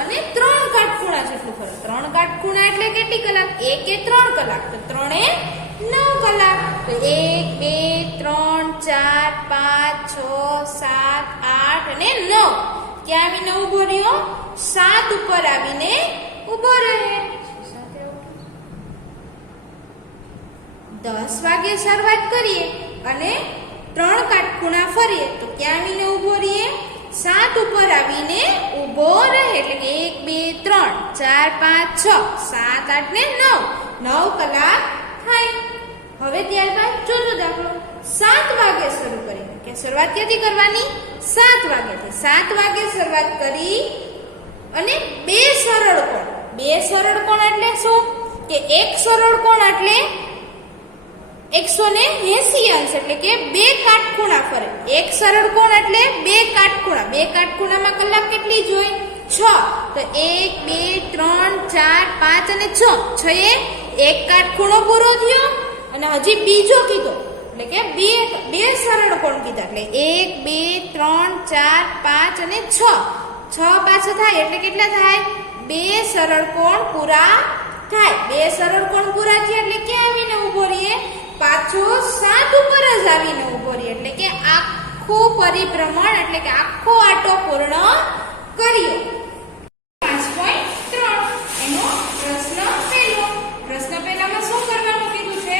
અને 3 કાટખૂણા જેટલું ફરે. 3 કાટખૂણા એટલે કેટલી કલાક? 1 એ 3 કલાક, તો 3 એ 9 કલાક. તો 1 2 3 4 5 6 7 8 અને 9. ક્યાં આવીને ઉભો રહ્યો? 7 ઉપર આવીને ઉભો રહે. 10 વાગે શરૂઆત કરીએ અને 3 કાટખૂણા ફરીએ તો ક્યાં આવીને ઉભો રહીએ? 7 ઉપર આવીને ઉભો રહે. એટલે કે 1 2 3 4 5 6 7 8 ને 9 કલાક થાય. હવે ત્યારબાદ ચોથો દાખલો. 7 વાગે શરૂ કરીએ કે શરૂઆત ક્યાંથી કરવાની? 7 વાગ્યાથી. 7 વાગે શરૂઆત કરી અને 2 સરળ કોણ. 2 સરળ કોણ એટલે શું? કે એક સરળ કોણ એટલે 180 અંશ, એટલે કે 2 કાટખૂણા ફરે. એક સરળ કોણ એટલે 2 કાટખૂણા. 2 કાટખૂણામાં કલાક કેટલી જોઈ? 6. તો 1 2 3 4 5 અને 6. 6 એ એક કાટખૂણો પૂરો થયો અને હજી બીજો કીધો, એટલે કે બે સરળ કોણ કીધા. એટલે 1 2 3 4 5 અને 6. 6 પાછા થાય એટલે કેટલા થાય? 2 સરળ કોણ પૂરા થાય. 2 સરળ કોણ પૂરા થયા એટલે ક્યાં આવીને ઉભો રહીએ? પાછો 7 ઉપર જ આવીને ઉભો રહીએ. એટલે કે આખું પરિભ્રમણ એટલે કે આખો આટો પૂર્ણ કર્યો. 5.3 એનો પ્રશ્ન પહેલો. પ્રશ્ન પહેલામાં શું કરવાનું કીધું છે?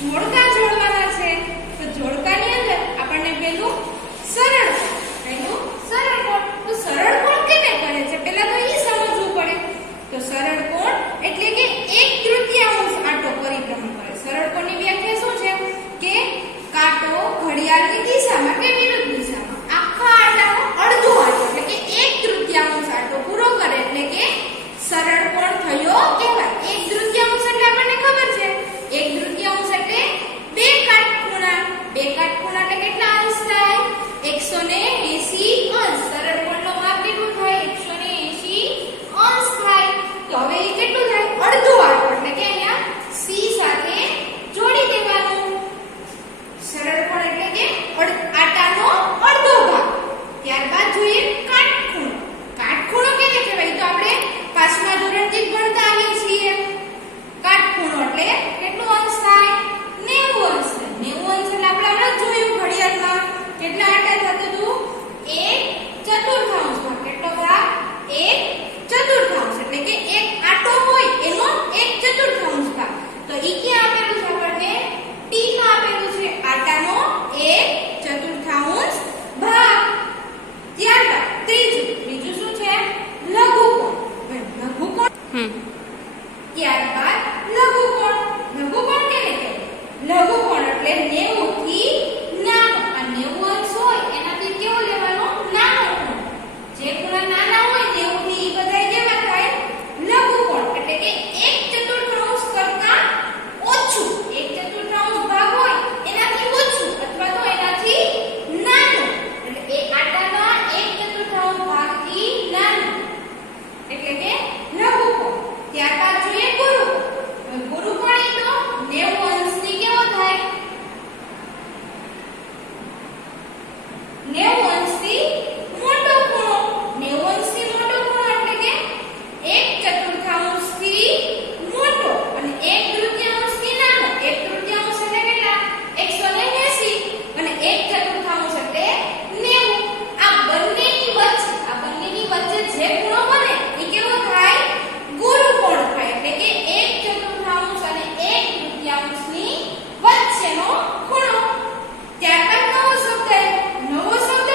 જોડકા જોડવાના છે. તો જોડકાની અંદર આપણને પહેલું સરળ કોણ. તો સરળ કોણ કેને કરે છે? પહેલા તો એ સમજવું પડે. તો સરળ કોણ એટલે કે 1/3 આટો પરિભ્રમણ કરે. સરળ કોણની વ્યાખ્યા શું છે? કે કાંટો ઘડિયાળની દિશામાં કે વિરુદ્ધ દિશામાં આખા આટાનો અડધો આટો એટલે કે 1/3 આટો પૂરો કરે એટલે કે સરળ કોણ થયો કહેવાય. 1/3 એટલે આપણને ખબર છે 1/3 એટલે 2 કાટખૂણા. 2 કાટખૂણા એટલે કેટલા અંશ થાય? 180 અંશ. સરળ કોણનો માપ કેટલું થાય? 180 અંશ થાય. તો હવે એ કેટલું થાય? અડધો આટો એટલે કે અહીંયા C સાથે જોડી દેવાનું. સરળ કોણ એટલે કે આટાનો અડધો ભાગ. ત્યારબાદ જોઈએ કાટખૂણો. કાટખૂણો કેને કહેવાય? તો આપણે 5મા ધોરણથી ભણતા આવીએ છીએ. કાટખૂણો એટલે કેટલું અંશ થાય? 90 અંશ થાય. 90 અંશ એટલે આપણે હમણાં જોયું ઘડિયાળમાં કેટલા આટા થતું હતું? 1/4 ભાગ. કેટલો ભાગ? 1/4 એટલે કે એક આટો હોય એનો 1/4 ભાગ. તો ઈ ક્યાં આપેલું છે આપણને? ટી માં આપેલું છે. આટાનો 1/4 ભાગ. ત્યારબાદ ત્રીજું શું છે? લઘુકોણ. લઘુકોણ ત્યારબાદ લઘુકોણ. લઘુકોણ કેને કહેવાય? લઘુકોણ એટલે 90 થી નાનો. આ 90 અંશ હોય એનાથી કેવો લેવાનો? નાનો ખૂણો. જે ખૂણા નાના હોય 90 થી ઈ બધાય કેવા થાય? લઘુકોણ. એટલે કે 1/4 કરતા ઓછું. 1/4 ભાગ હોય એનાથી ઓછું અથવા તો એનાથી નાનું. એટલે એ આટાના 1/4 ભાગથી નાનું એટલે કે લઘુકોણ. ત્યારબાદ જોઈએ ગુરુકોણ. ગુરુકોણ એ તો 90 અંશથી કેવો થાય? 90 અંશથી મોટો ખૂણો. 90 અંશથી મોટો ખૂણો એટલે કે 1/4 થી મોટો અને 1/3 થી નાનો. 1/3 એટલે કેટલા? 180 અને 1/4 એટલે 90. આ બંનેની વચ્ચે જે ખૂણો બને એ કેવો થાય? ગુરુકોણ થાય. એટલે કે 1/4 અને 1/3 ની વચ્ચેનો ખૂણો. ત્યારબાદ નવો શબ્દ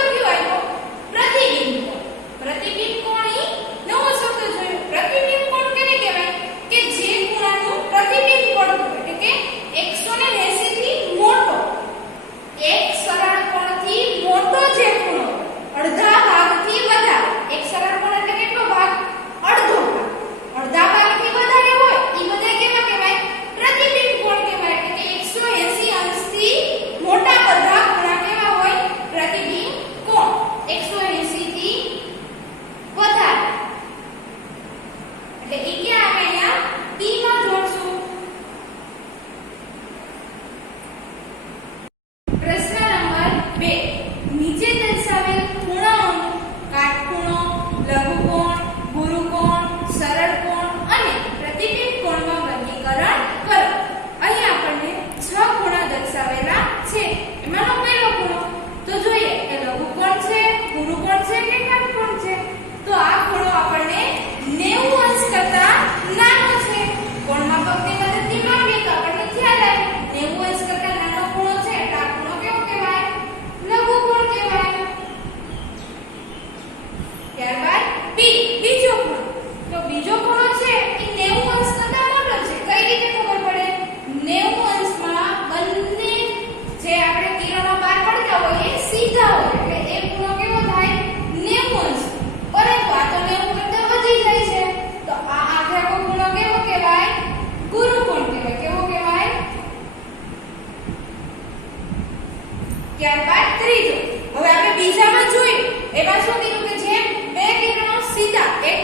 ત્યારબાદ ત્રીજો. હવે આપણે બીજામાં જોયું એમાં શું કીધું કે જેમ બે કિરણો સીધા એક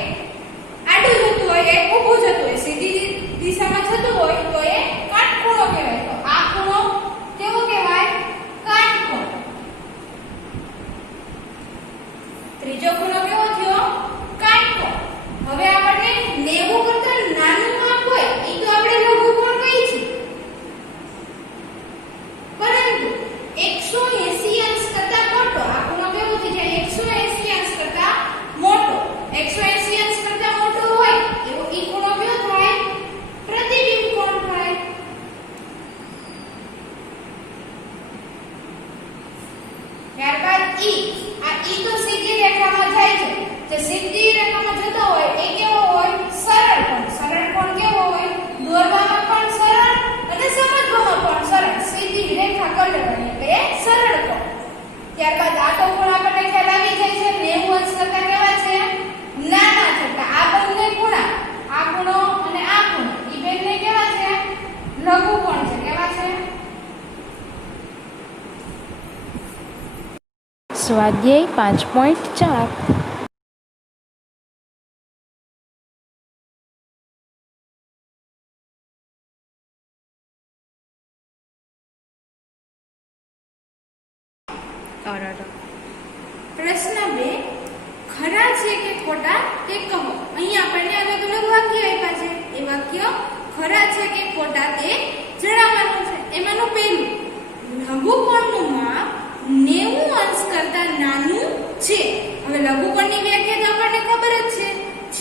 આડું જતું હોય એક ઊભું જતું હોય, સીધી દિશામાં જતું હોય તો એ કાટખૂણો કહેવાય. તો આ ખૂણો કેવો કહેવાય? કાટકોણ. ત્રીજો ખૂણો કેવો થયો? કાટકોણ. હવે આપણને 90 કરતા નાનું માપ હોય એ તો આપણે લઘુકોણ કહીએ છીએ, પરંતુ 180 અંશ કરતા મોટો આ ખૂણો કેવો થઈ જાય? 180 અંશ કરતા મોટો. 180 અંશ કરતા મોટો હોય એવો ઈ ખૂણો કેવો થાય? પ્રતિબિંબ કોણ થાય. ત્યારબાદ ઈ. આ ઈ તો સીધી રેખામાં જાય છે. જે સીધી રેખામાં જતો હોય એ કેવો હોય? સરળ કોણ. સરળ કોણ કેવો હોય? દોરવામાં પણ સરળ અને સમજવામાં પણ સરળ. સીધી રેખા કરવાની એટલે એ સરળ કોણ. ત્યારબાદ આટો કોણ આપણને ખ્યાલ આવી જાય છે. 90 અંશ કરતા કેવા છે? નાના છે. એટલે આ બંને ખૂણા, આ ખૂણો અને આ ખૂણો ઈ બંને કેવા છે? લઘુકોણ છે. કેવા છે? સ્વાધ્યાય 5.4 પ્રશ્ન 2 ખરા છે કે ખોટા તે કહો. અહીં આપણને અલગ અલગ વાક્ય આપ્યા છે. એ વાક્ય ખરા છે કે ખોટા તે જણાવવાનું છે. એમાંનું પહેલું, લઘુકોણનું માપ 90 અંશ કરતા નાનું છે. હવે લઘુકોણની વ્યાખ્યા તો આપણને ખબર જ છે.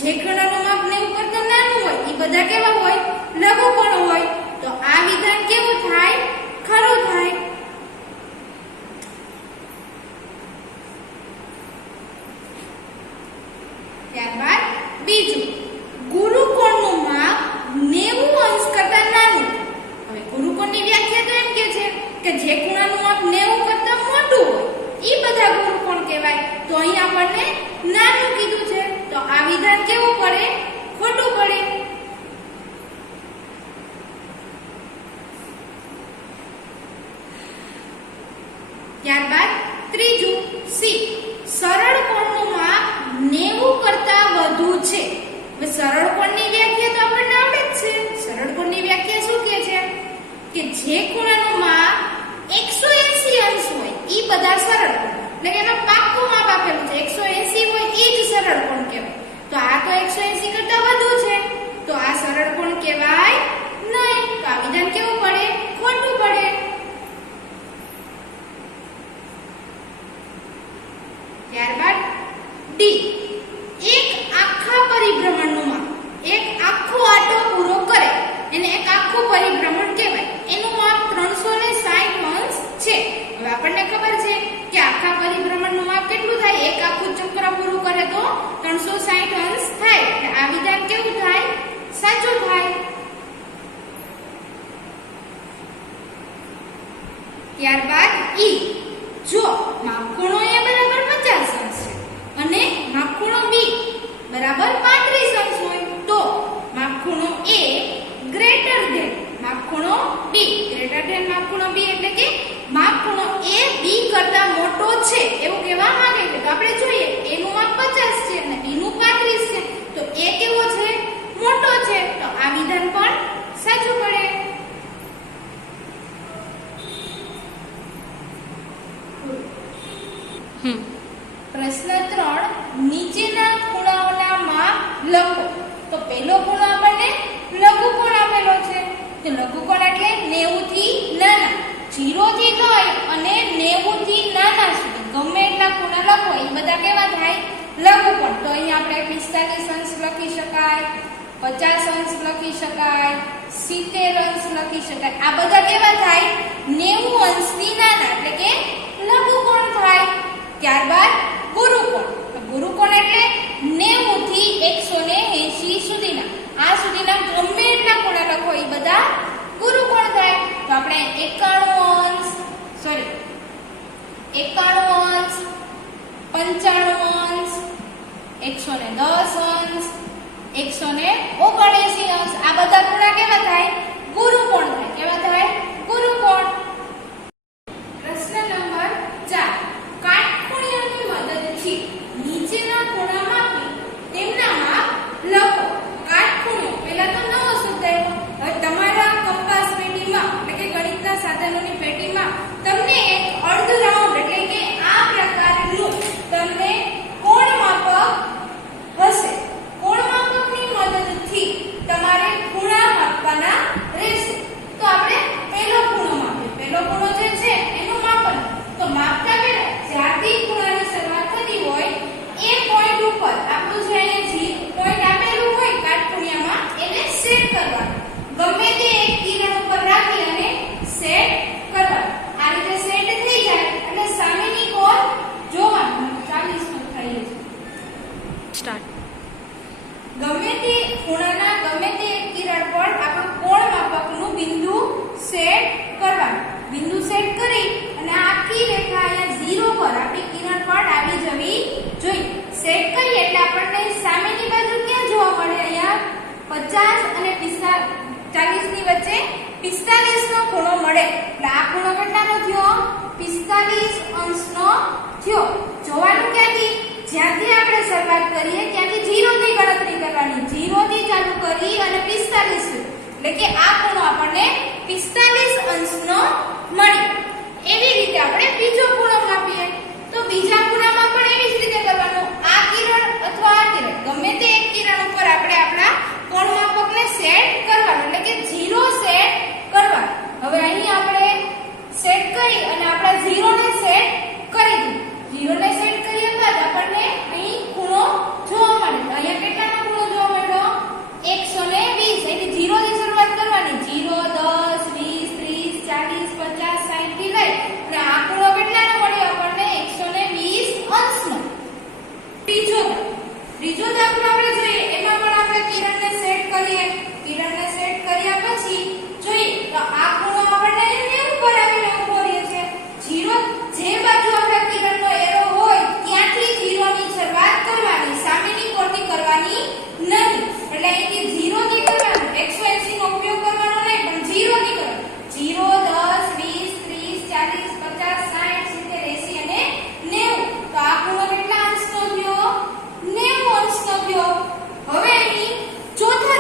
જે ખૂણાનું માપ 90 કરતા નાનું હોય એ બધા કેવા હોય? લઘુકોણ હોય. તો આ વિધાન કેવું થાય? ખરું થાય. ત્યારબાદ બીજું, ગુરુકોણનું માપ 90 અંશ કરતા નાનું. હવે ગુરુકોણની વ્યાખ્યા તો એમ કે છે કે જે ખૂણાનું માપ 90 કરતા મોટું હોય ઈ બધા ગુરુકોણ કહેવાય. તો અહીં આપણને નાનું કીધું છે. તો આ વિધાન કેવું પડે? ખોટું પડે. ત્યારબાદ ત્રીજું, સી. સરળ કોણનું માપ 90 કરતા વધુ છે. હવે સરળ કોણની વ્યાખ્યા તો આપણને આવડે જ છે. સરળ કોણની વ્યાખ્યા શું કહે છે? કે જે ખૂણાનું માપ 180 અંશ હોય ઈ બધા સરળ કોણ. એટલે કે એમાં પાક્કું માપ આપેલું છે 180 હોય ઈ જ સરળ કોણ કહેવાય. તો આ તો 180 કરતા વધુ છે. તો આ સરળ કોણ કહેવાય નહીં. તો આ વિધાન કેવું પડે? ખોટું પડે. ત્યારબાદ ડી. એક આખા પરિભ્રમણનું માપ, એક આખો આટો પૂરો કરે એને એક આખું પરિભ્રમણ કહેવાય. એનું માપ 360 અંશ છે. હવે આપણને ખબર છે કે આખા પરિભ્રમણનું માપ કેટલું થાય? એક આખું ચક્ર પૂરું કરે તો 360 અંશ થાય. એટલે આ વિધાન કેવું થાય? સાચું થાય. ત્યારબાદ ઈ. જો માપખૂણો એ બરાબર 50 અંશ છે અને માપખૂણો બી બરાબર 35 અંશ હોય તો માપખૂણો એ ગ્રેટર ધેન માપખૂણો બી. ગ્રેટર ધેન માપખૂણો બી એટલે કે માપખૂણો એ બી કરતા મોટો છે એવું કહેવા માંગે છે. તો આપણે જોઈએ એનું માપ 50 છે અને બીનું 35 છે. તો એ કેવો છે? મોટો છે. તો આ વિધાન પણ સાચું પડે. પ્રશ્ન 3, નીચેના ખૂણાઓના માપ લખો. તો પહેલો ખૂણો આપણને લઘુકોણ આપેલો છે. તો લઘુકોણ એટલે 90 થી નાના. 0 થી લઈ અને 90 થી નાના સુધી ગમે એટલા ખૂણા લખો એ બધા કેવા થાય? લઘુકોણ. તો અહીં આપણે 45 અંશ લખી શકાય, 50 અંશ લખી શકાય, 70 અંશ લખી શકાય. આ બધા કેવા થાય? 90 અંશથી નાના એટલે કે લઘુકોણ થાય. ત્યારબાદ ગુરુકોણ. ગુરુકોણ એટલે 90 થી 180 સુધીના. આ સુધીના ગમે એટલા ખૂણા લખો એ બધા ગુરુકોણ થાય. તો આપણે 91 અંશ, 95 અંશ, 110 અંશ, 179 અંશ આ બધા ખૂણા કેવા થાય? ગુરુકોણ થાય. કેવા થાય? ગુરુકોણ. પ્રશ્ન નંબર કરીએ એટલે આપણને સામેની બાજુ ક્યાં જોવા મળે? અહીંયા 50 અને 40 ની વચ્ચે 45 નો ખૂણો મળે. એટલે આ ખૂણો કેટલાનો થયો? 45 અંશનો થયો. જોવાનું ક્યાંથી? જ્યાંથી આપણે શરૂઆત કરીએ ત્યાંથી 0 થી ગણતરી કરવાની. 0 થી ચાલુ કરી અને 45 સુધી. એટલે કે આ ખૂણો આપણને 45 અંશનો મળી. એવી રીતે આપણે બીજો ખૂણો માપીએ. તો બીજા ખૂણામાં પણ એવી જ રીતે કરવાનું. આ કિરણ અથવા આ કિરણ ગમે તે એક કિરણ ઉપર આપણે આપણા કોણ માપકને સેટ કરવાનું. એટલે કે 0 સેટ કરવાનું. હવે અહીં આપણે સેટ કરી અને આપણા 0 ને સેટ કરી દીધું. 0 ને સેટ કર્યા બાદ આપણને અહીં ખૂણો જોવા મળે. અહીંયા કેટલાનો ખૂણો જોવા મળ્યો? 120. એટલે 0 થી શરૂઆત કરવાની. 0, 10, 20, 30, 40, 50, 60 થી લઈ અને આ ખૂણો કેટલાનો મળ્યો આપણને? 120 અંશનો. ત્રીજો દાખલો આપણે જોઈએ. એમાં પણ આપણે કિરણને સેટ કરીએ. કિરણને સેટ કર્યા પછી જોઈએ તો આ ખૂણો આપણને 90 પર આવીને ઊભો રહે છે. 0 જે બાજુ આપણા કિરણનો એરો હોય ત્યાંથી 0 ની શરૂઆત કરવાની. સામેની કોણથી કરવાની નહીં. એટલે અહીંથી 0 થી કરવાનું. 180 નો ઉપયોગ કરવાનો નહીં પણ 0 થી કરવાનું. 0, 10, 20, 30, 40, 50, 60, 70, 80 અને 90. તો આ ખૂણો કેટલા અંશનો થયો? 90 અંશનો થયો. હવે અહીં ચોથા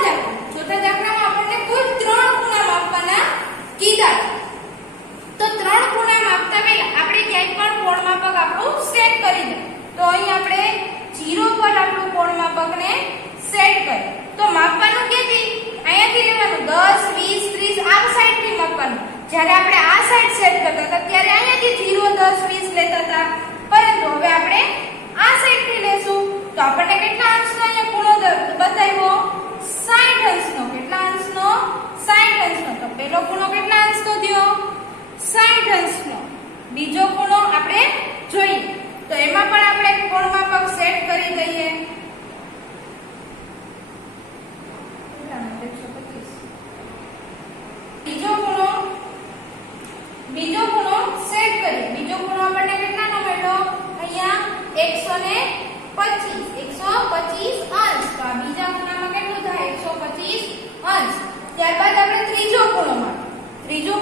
દાખલામાં આપણને કુલ 3 ખૂણા માપવાના કીધા છે. તો 3 ખૂણા માપતા પહેલા આપણે ક્યાંય પણ કોણ માપક આપણું સેટ કરી દે. તો અહીં આપણે 0 પર આપણું કોણ માપકને સેટ કરીએ. તો માપવાનું ક્યાંથી? અહીંયાથી લેવાનું. 10, 20, 30 આ સાઈડથી માપવાનું. જ્યારે આપણે આ સાઈડ સેટ કરતા હતા ત્યારે અહીંયાથી 0, 10, 20 લેતા હતા. પરંતુ હવે આપણે આ સાઈડથી લેશું. તો આપણને કેટલા અંશનો અહીંયા ખૂણો બતાવ્યો? 60 અંશનો. કેટલા અંશનો? 60 અંશનો. તો પહેલો ખૂણો કેટલા અંશનો થયો? 60 અંશનો. બીજો ખૂણો આપણે જોઈએ. તો એમાં પણ આપણે કોણ માપક સેટ કરી દઈએ. બીજો ખૂણો સેટ કરીએ. બીજો ખૂણો આપણને કેટલાનો મળ્યો? અહીંયા 125 અંશ. તો આ બીજા ખૂણામાં કેટલું થાય? 125 અંશ. ત્યારબાદ આપણે ત્રીજો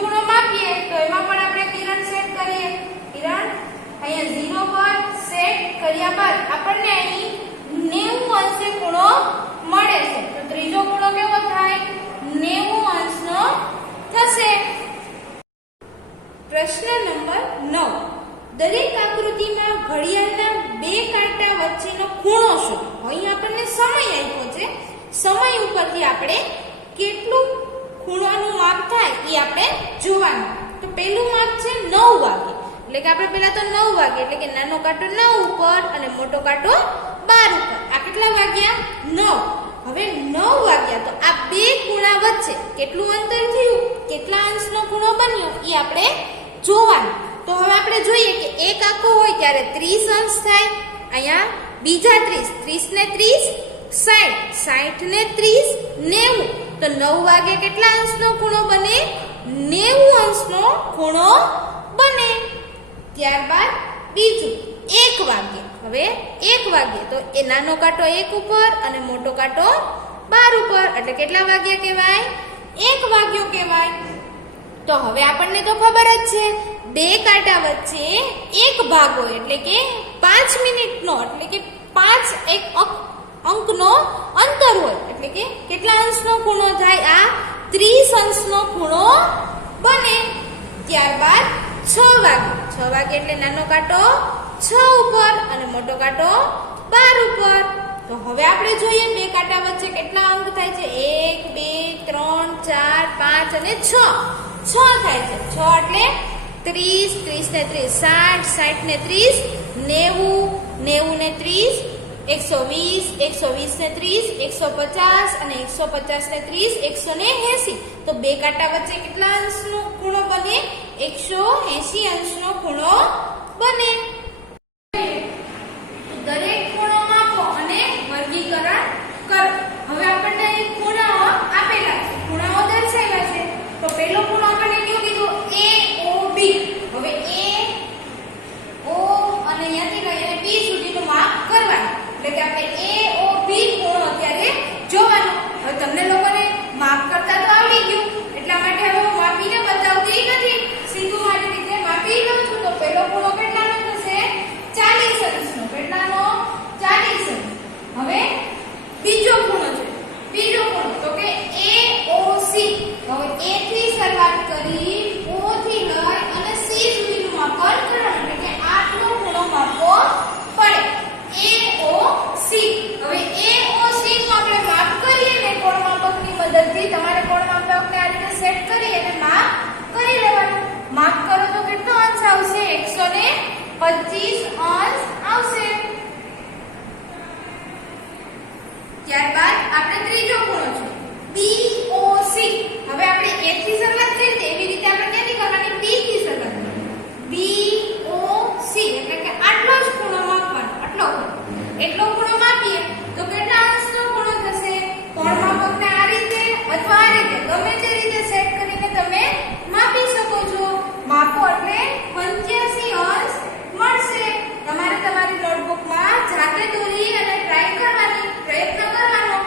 ખૂણો માપીએ. તો એમાં પણ આપણે કિરણ સેટ કરીએ. કિરણ અહીંયા 0 પર સેટ કર્યા બાદ આપણને અહીં 90 અંશે ખૂણો મળે છે. તો ત્રીજો ખૂણો કેવો થાય? 90 અંશનો થશે. પ્રશ્ન નંબર 9. દરેક આકૃતિમાં ઘડિયાળના 2 કાંટા વચ્ચેનો ખૂણો શોધો. અહીં આપણને સમય આપ્યો છે. સમય ઉપરથી આપણે કેટલું ખૂણાનું માપ થાય એ આપણે જોવાનું. તો પહેલું માપ છે 9 વાગે. એટલે કે આપણે પહેલા તો 9 વાગે એટલે કે નાનો કાંટો 9 ઉપર અને મોટો કાંટો 12 ઉપર. આ કેટલા વાગ્યા? 9. હવે 9 વાગ્યા તો આ 2 ખૂણા વચ્ચે કેટલું અંતર થયું? કેટલા અંશનો ખૂણો બન્યો એ આપણે જોવાનું. તો હવે આપણે જોઈએ કે એક આખો હોય ત્યારે 30 અંશ થાય. અહીંયા બીજા 30 ને 30 60 60 ને 30 90. તો 9 વાગે કેટલા અંશનો ખૂણો બને? 90 અંશનો ખૂણો બને. ત્યારબાદ બીજું 1 વાગે. હવે 1 વાગે તો એ નાનો કાંટો 1 ઉપર અને મોટો કાંટો 12 ઉપર. એટલે કેટલા વાગ્યા કહેવાય? 1 વાગ્યો કહેવાય. તો હવે આપણને તો ખબર જ છે 2 કાંટા વચ્ચે એક ભાગ હોય એટલે કે 5 મિનિટનો એટલે કે 5 એક અંકનો અંતર હોય. એટલે કે કેટલા અંશનો ખૂણો થાય? આ 30 અંશનો ખૂણો બને. ત્યારબાદ 6 વાગે. 6 વાગે એટલે નાનો કાંટો 6 ઉપર અને મોટો કાંટો 12 ઉપર. તો હવે આપણે જોઈએ 2 કાંટા વચ્ચે કેટલા અંક થાય છે? 1, 2, 3, 4, 5 અને 6. 6 થાય છે. 6 એટલે 30 ને 30 60 ને 30 90 ને 30 120 ને 30 150 અને 150 ને 30 180. તો 2 કાંટા વચ્ચે કેટલા અંશનો ખૂણો બને? 180 અંશનો ખૂણો બને. દરેક ખૂણો માપો અને વર્ગીકરણ કરો. હવે આપણને અહીં ખૂણાઓ આપેલા છે. ખૂણાઓ દર્શાવ્યા છે. તો પહેલો ખૂણો આપણને કયો કીધો? AOB. હવે A O અને અહીંયાથી લઈને B સુધીનું માપ કરવાનું. એટલે કે 25 અંશ આવશે. ત્યારબાદ આપણે ત્રીજો ખૂણો છે BOC. હવે આપણે A થી શરૂઆત કરી હતી એવી રીતે આપણે ક્યાંથી કરવાની? B થી શરૂઆત કરવાની. BOC એટલે કે આટલો જ ખૂણો માપવાનો. એટલો ખૂણો માપીએ તો કેટલા અંશનો ખૂણો થશે? કોણ માપકને આ રીતે અથવા આ રીતે ગમે તે રીતે સેટ કરીને તમે માપી શકો છો. માપો એટલે 85 અંશ મળશે. તમારે તમારી નોટબુકમાં જાતે દોરી અને ટ્રાય કરવાની, પ્રયત્ન કરવાનો.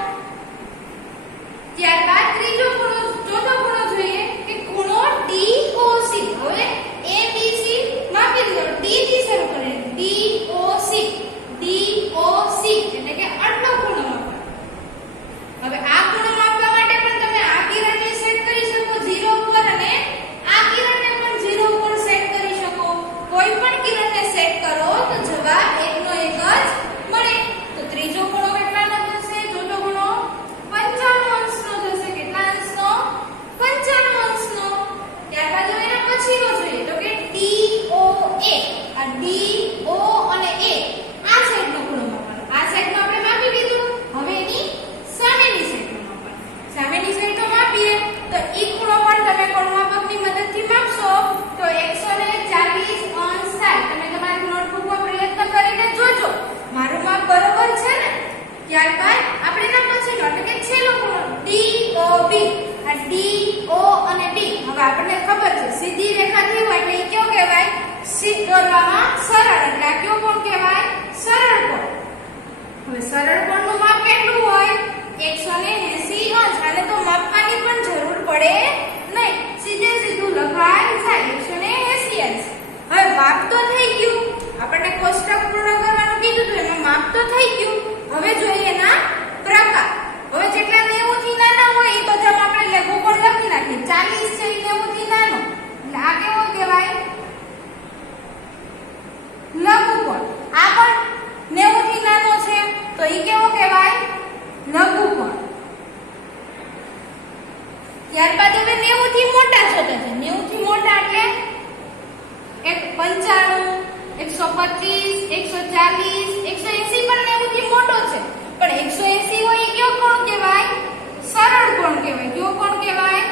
ત્યારબાદ ત્રીજો ખૂણો, ચોથો ખૂણો જોઈએ કે ખૂણો DOC. હવે ABC માપી દો. D થી શરૂ કરીએ. DOC એટલે કે આટલો ખૂણો માપવાનો. હવે આ ખૂણો માપવા માટે પણ તમે આ કિરણને સેટ કરી શકો 0 ઉપર અને આ કિરણને પણ 0 ઉપર સેટ કરી શકો. કોઈ પણ કિરણને સેટ કરો તો જવાબ એકનો એક જ મળે. તો ત્રીજો ખૂણો કેટલાનો થશે? ચોથો ખૂણો 95 અંશનો થશે. કેટલા અંશનો? 95 અંશનો. ત્યારબાદ જો એના પછીનો જોઈએ તો કે DOA. આ DO અને A આ સાઈડનો ખૂણો માપવાનો. આ સાઈડનો આપણે માપી લીધું. હવે એની સામેની સાઈડનો માપવાનો. સામેની સાઈડનો માપીએ તો ઈ ખૂણો પણ તમે કોણ માપકની મદદથી માપશો તો 140 અંશ થાય. તમે તમારી નોટબુકમાં પ્રયત્ન કરીને જોજો મારું માપ બરોબર છે ને. ત્યારબાદ આપણે એના પછીનો એટલે કે છેલ્લો ખૂણો DOB. આ DO અને B હવે આપણને ખબર છે સીધી રેખાથી હોય એટલે ઈ કેવો કહેવાય? સીધ દોરવામાં સરળ. એટલે આ કેવો કોણ કહેવાય? સરળ કોણ. હવે સરળ કોણનું માપ કેટલું હોય? 180 અંશ. આને તો માપવાની પણ જરૂર પડે નહીં, સીધે સીધું લખાઈ જાય 180 અંશ. હવે માપ તો થઈ ગયું. આપણને કોષ્ટક પૂર્ણ કરવાનું કીધું હતું એમાં માપ તો થઈ ગયું. હવે જોઈએ એના પ્રકાર. હવે જેટલા 90 થી નાના હોય એ બધામાં આપણે લઘુ કોણ લખી નાખીએ. 40 છે એ 90 થી નાનો એટલે આ કેવો કહેવાય? લઘુ કોણ. આ પણ 90 થી નાનો છે તો ઈ કેવો કહેવાય? લઘુ કોણ. ત્યારબાદ હવે 90 થી મોટા જોતા છે. 90 થી મોટા એટલે 95, 125, 140, 180 પણ 90 થી મોટો છે. પણ 180 હોય એ કયો કોણ કહેવાય? સરળ કોણ કહેવાય. કયો કોણ કહેવાય?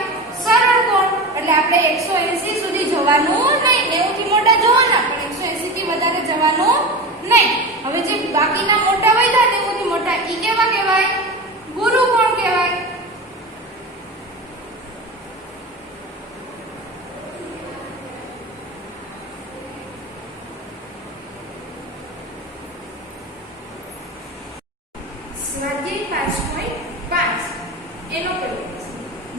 સરળ કોણ. એટલે આપણે 180 સુધી જવાનું નહીં. 90 થી મોટા જોવાના પણ 180 થી વધારે જવાનું નહીં. હવે જે બાકીના મોટા વધ્યા 90 થી મોટા ઈ કેવા કહેવાય? ગુરુ કોણ કહેવાય. સ્વાધ્યાય 5.5 એનો પ્રયોગ.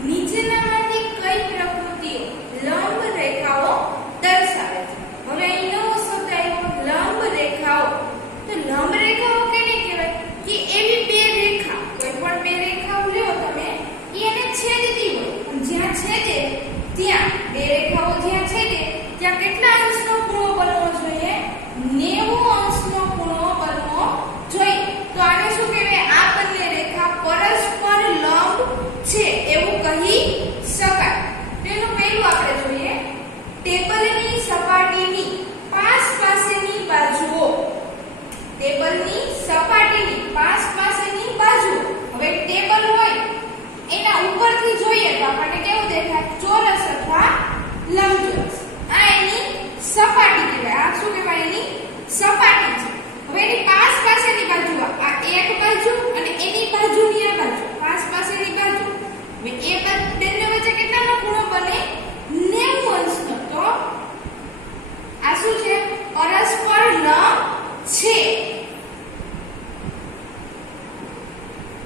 નીચેનામાંથી કઈ પ્રકૃતિઓ લંબ રેખાઓ દર્શાવે છે? હવે અહીં નવો શબ્દ આવ્યો લંબ રેખાઓ. તો લંબ રેખાઓ કેને કહેવાય? કે એવી બે રેખા, કોઈ પણ બે રેખાઓ લ્યો તમે, એને છેદતી હોય. જ્યાં છેદે ત્યાં બે રેખાઓ જ્યાં છેદે ત્યાં કેટલા અંશનો ખૂણો બનવો જોઈએ? 90 અંશનો ખૂણો બનવો જોઈએ. તો આને શું કહેવાય? આ બંને રેખા પરસ્પર લંબ છે એવું કહી શકાય. તેનું પહેલું આપણે જોઈએ ટેબલની સપાટીની પાસેની બાજુઓ. ટેબલની સપાટીની પાસેની બાજુઓ. હવે ટેબલ હોય એના ઉપરથી જોઈએ તો આપણને કેવું દેખાય? ચોરસ અથવા લંબચોરસ. આ એની સપાટી કહેવાય. આ શું કહેવાય? એની સપાટી છે. હવે એની પાસેની બાજુ આ એક બાજુ અને એની બાજુની આ બાજુ પાસેની બાજુ. હવે એ બંને વચ્ચે કેટલાનો ખૂણો બને? 90 અંશનો. તો આ શું છે? પરસ્પર લંબ છે.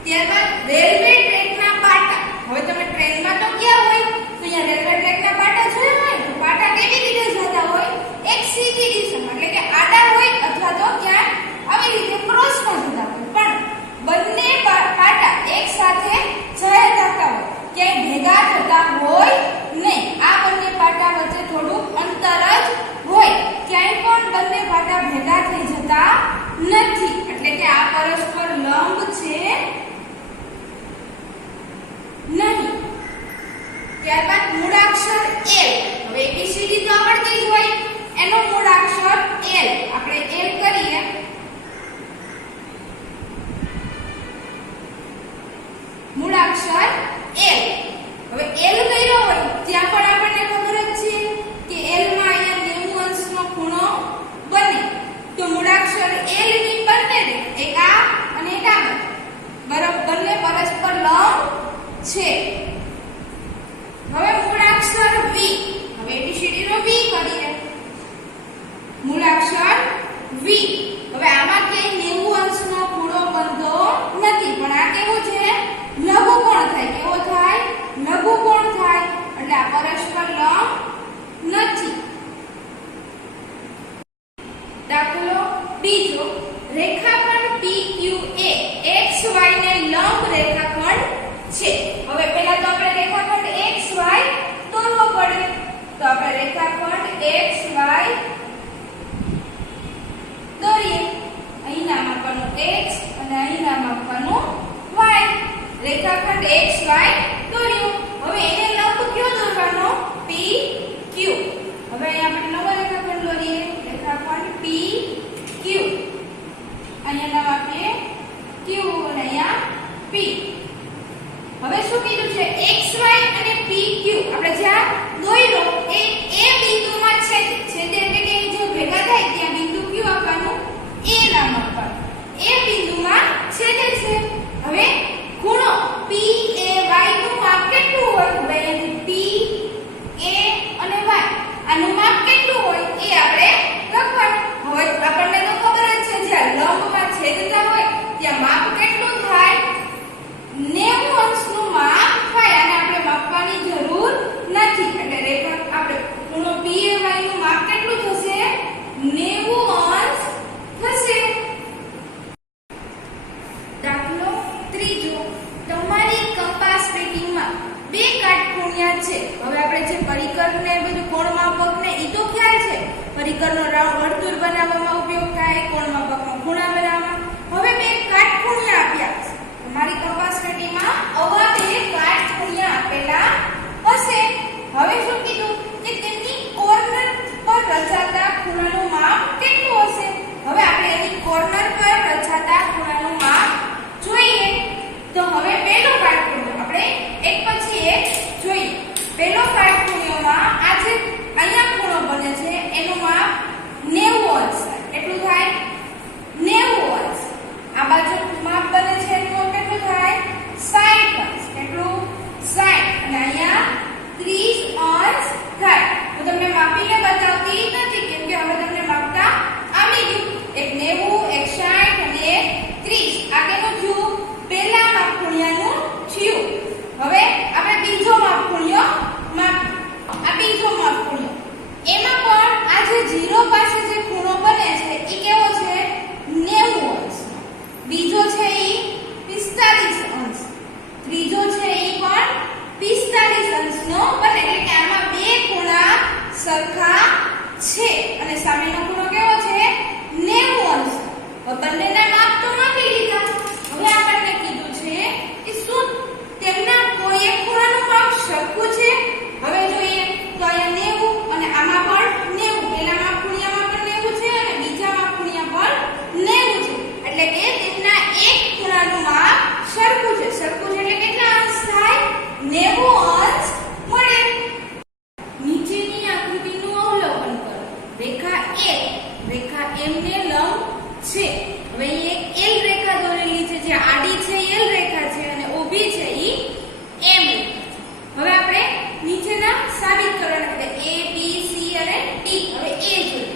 ત્યારબાદ રેલવે ટ્રેકના પાટા. હવે તમે ટ્રેનમાં તો ગયા હોય તો અહીંયા રેલવે ટ્રેકના પાટા જોયા હોય તો પાટા કેવી રીતે જતા હોય? એક સીધી દિશામાં એટલે કે આડા હોય અથવા તો ક્યાંક આવી રીતે ક્રોસમાં જતા હોય. પણ બંને પાટા એક સાથે જતા હોય, ક્યાંય ભેગા થતા હોય નહીં. L ની બંને રેખા એક આ અને એક આ બંને પરસ્પર લંબ છે. હવે મૂળાક્ષર V, હવે ABCD નો V કરીએ. મૂળાક્ષર V. હવે આમાં કે 90 અંશનો ખૂણો બનતો નથી, પણ આ કેવો છે? લઘુકોણ થાય. કેવો થાય? લઘુકોણ થાય. એટલે આ પરસ્પર લંબ નથી. દાખલો બીજો, રેખાખંડ PQ એ XY ને લંબ રેખાખંડ છે. હવે પહેલા તો આપણે રેખાખંડ XY દોરવો પડે. તો આપણે રેખાખંડ XY દોરીએ. અહીં નામ આપવાનું X અને અહીં નામ આપવાનું Y. રેખાખંડ XY દોર્યું. હવે એને લંબ કયો દોરવાનો? PQ. હવે અહીં આપણે નવો રેખાખંડ દોરીએ. રેખાખંડ PQ. અહીંયા નામ આપીએ Q અને અહીંયા P. હવે શું કીધું છે? XY અને PQ આપણે જ્યાં દોર્યો એ બિંદુમાં છેદે. છેદે એટલે કે જો ભેગા થાય ત્યાં બિંદુ Q આપવાનું, એ નામ આપવાનું. એ બિંદુમાં છેદે છે. હવે ખૂણો PAY નું માપ કેટલું હોય? હવે અહીંથી P A અને Y આનું માપ કેટલું હોય એ આપણે લખવાનું. હવે આપણને તો ખબર જ છે જ્યાં લંબમાં છેદતા હોય ત્યાં માપ કેટલું થાય? 90 અંશનું માપ થાય. અને આપણે માપવાની જરૂર નથી. એટલે રેખા આપણે ખૂણો PAY નું માપ કેટલું થશે? 90 અંશ થશે. દાખલો ત્રીજો, તમારી કંપાસ પેટીમાં બે કાટખૂણિયા છે. હવે આપણે જે પરિકરને બધું કોણ માપક ને ઈ તો ખ્યાલ છે. પરિકરનો વર્તુળ બનાવવામાં ઉપયોગ થાય, કોણ માપકનો ખૂણા બનાવવામાં. હવે બે કાટખૂણિયા આપ્યા છે. તમારી કંપાસ પેટીમાં આવા બે કાટખૂણિયા આપેલા હશે. હવે શું કીધું કે તેમની કોર્નર પર રચાતા ખૂણાનું માપ કેટલું હશે? હવે આપણે એની કોર્નર પર રચાતા ખૂણાનું માપ જોઈએ. તો હવે પહેલો કાટખૂણિયો આપણે એક પછી એક જોઈએ. પહેલો કાટખૂણિયોમાં આ જે અહીંયા ખૂણો બને છે એનું માપ 90 અંશ થાય. કેટલું થાય? 90 અંશ. આ બાજુ માપ બને છે એનું કેટલું થાય? 60 અંશ. કેટલું? 60. અને અહીંયા 30 અંશ થાય. તો તમને માપીને બતાવતી નથી કેમ કે હવે તમને માપતા આવડી ગયું. એક 90, એક 60 અને એક 30. આ કેનું થયું? પહેલા માપખૂણિયાનું થયું. હવે આપણે બીજો માપખૂણિયો માપીએ. આ બીજો માપખૂણિયો. એમાં પણ આ જે 0 પાસે જે ખૂણો બને છે એ કેવો છે? 90 અંશ. બીજો છે ઈ 45 અંશ. ત્રીજો છે ઈ પણ 45 અંશનો બને. એટલે કે આમાં બે ખૂણા સરખા છે અને સામેનો ખૂણો કેવો છે? 90 અંશ. હવે બંનેના માપ તો માપી લીધા. હવે આપણને કીધું છે કે શું તેમના કોઈ એક ખૂણાનું માપ સરખું છે? હવે જોઈએ તો અહીંયા 90 અને આમાં પણ 90. પહેલા માપખૂણિયામાં પણ 90 છે અને બીજા માપખૂણિયા પણ 90 છે. એટલે કે તેમના એક ખૂણાનું માપ સરખું છે. સરખું છે એટલે કેટલા અંશ થાય? 90 અંશ મળે. નીચેની આકૃતિનું અવલોકન કરો. રેખા A રેખા M ને લંબ છે. હવે અહીં એક L રેખા દોરેલી છે. જે આડી છે L રેખા છે અને ઊભી છે ઈ M રેખા. હવે આપણે નીચેના સાબિતકરણ એટલે A B C અને D. હવે A જોઈએ.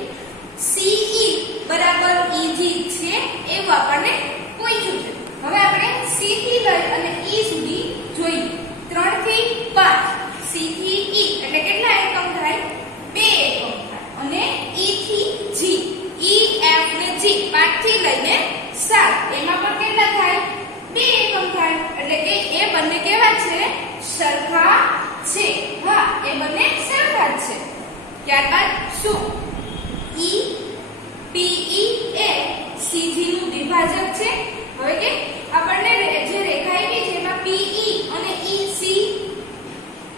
CE બરાબર EG છે એવું આપણને પૂછ્યું છે. હવે આપણે C થી લઈ અને E સુધી જોઈએ. 3 થી 5 C થી E એટલે કેટલા એકમ થાય? 2 એકમ થાય. અને E થી G E F ને G 5 થી લઈને 7 એમાં પણ કેટલા થાય? 2 એકમ થાય. એટલે કે એ બંને કેવા છે? સરખા છે. હા, એ બંને સરખા જ છે. ત્યારબાદ શું? E PE એ CG નું વિભાજક છે. હવે કે આપણને જે રેખા આપી છે એમાં PE અને EC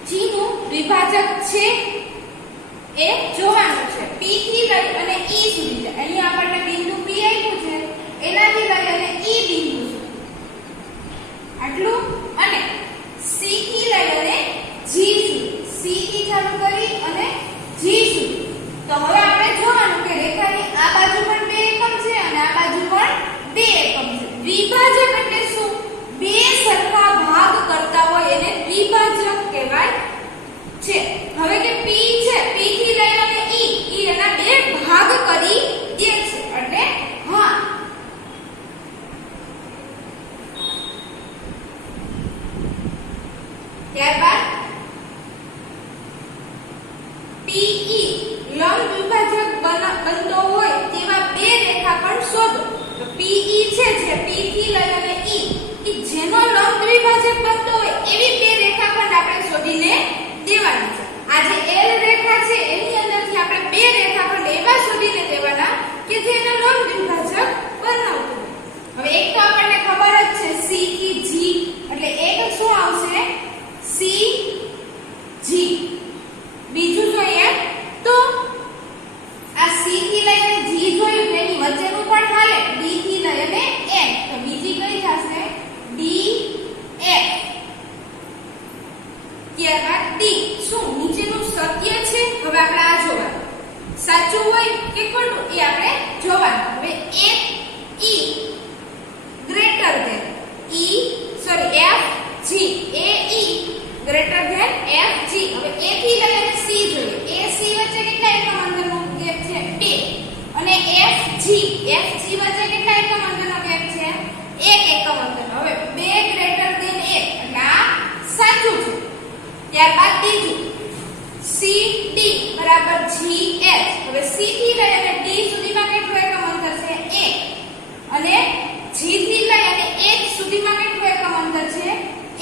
G નું વિભાજક છે એ જોવાનું છે. P થી લઈ અને E સુધી છે. અહીં આપણને બિંદુ P આપ્યું છે એનાથી લઈ અને E બિંદુ સુધી આટલું. અને C થી લઈ અને G સુધી. C થી ચાલુ કરી અને G સુધી. તો હવે આપણે જોવાનું કે રેખાની આ બાજુ પણ 2 એકમ છે અને આ બાજુ દ્વિભાજક એટલે શું? બે સરખા ભાગ કરતા હોય એને દ્વિભાજક કહેવાય છે. હવે કે p છે, p થી લઈ અને e એના બે ભાગ કરી દે છે એટલે હા. ત્યારબાદ PE લંબ દ્વિભાજક બનતો હોય તેવા બે રેખાખંડ શોધો. તો PE છે જે P થી લઈ અને E જેનો લંબ દ્વિભાજક બનતો હોય એવી બે રેખાખંડ આપણે શોધીને દેવાની છે. આ જે L રેખા છે એની અંદરથી આપણે બે રેખાખંડ એવા શોધીને દેવાના કે જેનો લંબ દ્વિભાજક બનાવતો હોય. હવે એક તો આપણને ખબર જ છે C થી G એટલે એક શું આવશે? C G. બીજું જોઈએ તો આ C થી લઈને G જોયું તો એની વચ્ચેનું પણ હાલે D થી લઈ અને F. તો બીજી કઈ થશે? D F. ત્યારબાદ D શું નીચેનું સત્ય છે? હવે આપણે આ જોવાનું. સાચું હોય કે ખોટું એ આપણે જોવાનું. હવે F E greater than F G A E greater than F G. હવે A થી લઈ અને C જોઈએ. A C વચ્ચે કેટલા એકમ અંતરનો ગેપ છે? 2. અને F G વચ્ચે કેટલા એકમ અંતરનો ગેપ છે? 1 એકમ અંતર. હવે 2 ગ્રેટર ધેન 1 એટલે આ સાચું છે. ત્યારબાદ બીજું C D બરાબર G H. હવે C થી લઈ અને D સુધીમાં કેટલું એકમ અંતર છે? 1. અને G થી લઈ અને H સુધીમાં કેટલું એકમ અંતર છે?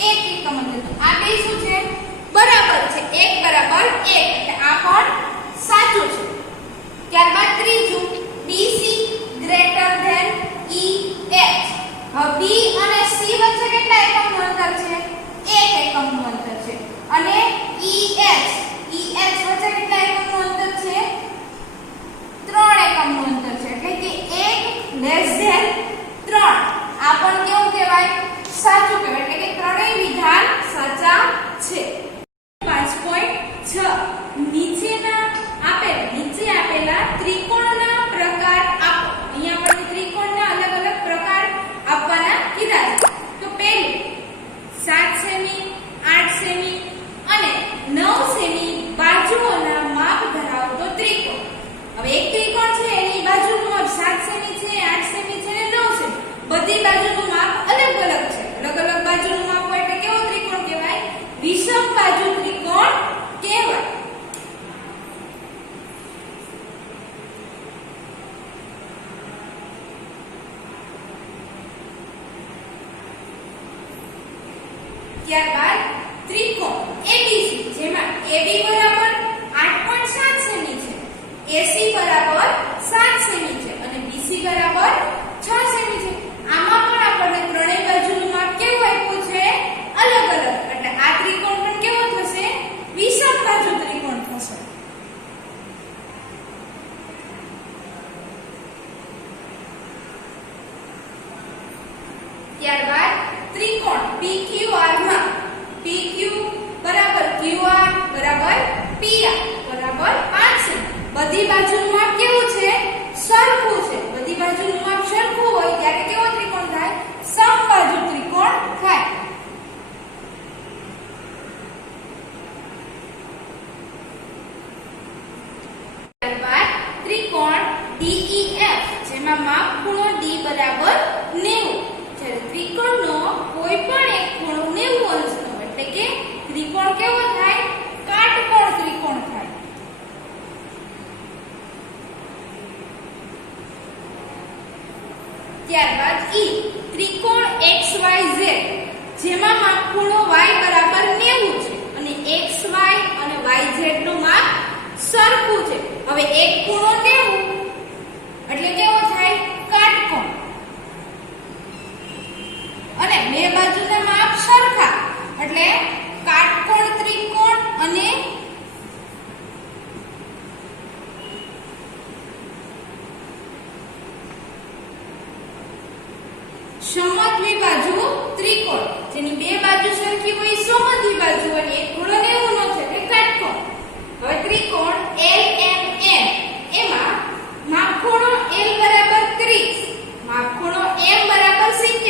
1 એકમ અંતર. તો આ બે શું છે? બરાબર છે. 1 બરાબર 1 એટલે આ પણ સાચું છે. ત્યારબાદ ત્રીજું BC ગ્રેટર ધેન EH. હવે B અને C વચ્ચે કેટલા એકમનું અંતર છે? 1 એકમનું અંતર છે. અને EH વચ્ચે કેટલા એકમનું અંતર છે? 3 એકમનું અંતર છે. એટલે કે 1 લેસ ધેન 3. આ પણ કેવું કહેવાય? સાચું કહેવાય. એટલે કે ત્રણેય વિધાન સાચા છે. 5.6 નીચે આપેલા ત્રિકોણના પ્રકાર આપો. અહીંયા આપણે ત્રિકોણના અલગ અલગ પ્રકાર આપવાના કીધા છે. તો પહેલું 7 સેમી, 8 સેમી અને 9 સેમી બાજુઓના માપ ધરાવતો ત્રિકોણ. હવે એક ત્રિકોણ છે એની બાજુનું માપ 7 સેમી છે, 8 સેમી છે અને 9 સેમી. બધી બાજુનું માપ અલગ અલગ છે. અલગ અલગ બાજુનું માપ હોય એટલે કેવો ત્રિકોણ કહેવાય? વિષમ બાજુ ત્રિકોણ કહેવાય. ત્યારબાદ ત્રિકોણ ABC જેમાં AB બરાબર 8.7 સેમી છે, AC બરાબર 7 સેમી છે અને BC બરાબર 6 સેમી છે. આમાં પણ આપણને ત્રણેય બાજુનું માપ કેવું આપ્યું છે? અલગ અલગ. એટલે આ ત્રિકોણ પણ કેવો થશે? વિષમ બાજુ ત્રિકોણ થશે. ત્યારબાદ ત્રિકોણ PQR માં PQ બરાબર QR બરાબર PR બરાબર 5 છે. બધી બાજુનું માપ કેવું છે? સરખું છે. બધી બાજુનું માપ સરખું હોય ત્યારે કેવો ત્રિકોણ થાય? સમબાજુ ત્રિકોણ થાય. ત્યારબાદ ત્રિકોણ DEF જેમાં માપ ખૂણો D બરાબર 90. જ્યારે ત્રિકોણનો કોઈ પણ એક ખૂણો 90 અંશનો એટલે કે ત્રિકોણ કેવો થાય? કાટકોણ ત્રિકોણ થાય. ત્યારબાદ E ત્રિકોણ XYZ જેમાં માપ ખૂણો Y બરાબર 90 છે અને XY અને YZ નું માપ સરખું છે. હવે એક ખૂણો 90 એટલે કેવો થાય? કાટકોણ. અને બે બાજુના માપ સરખા એટલે કાટકોણ ત્રિકોણ અને સમદ્વિબાજુ ત્રિકોણ. જેની બે બાજુ સરખી હોય સમદ્વિબાજુ અને એક ખૂણો 90 નો છે એટલે કાટકોણ. હવે ત્રિકોણ LMN એમાં માપ ખૂણો L બરાબર 30, માપ ખૂણો M બરાબર 70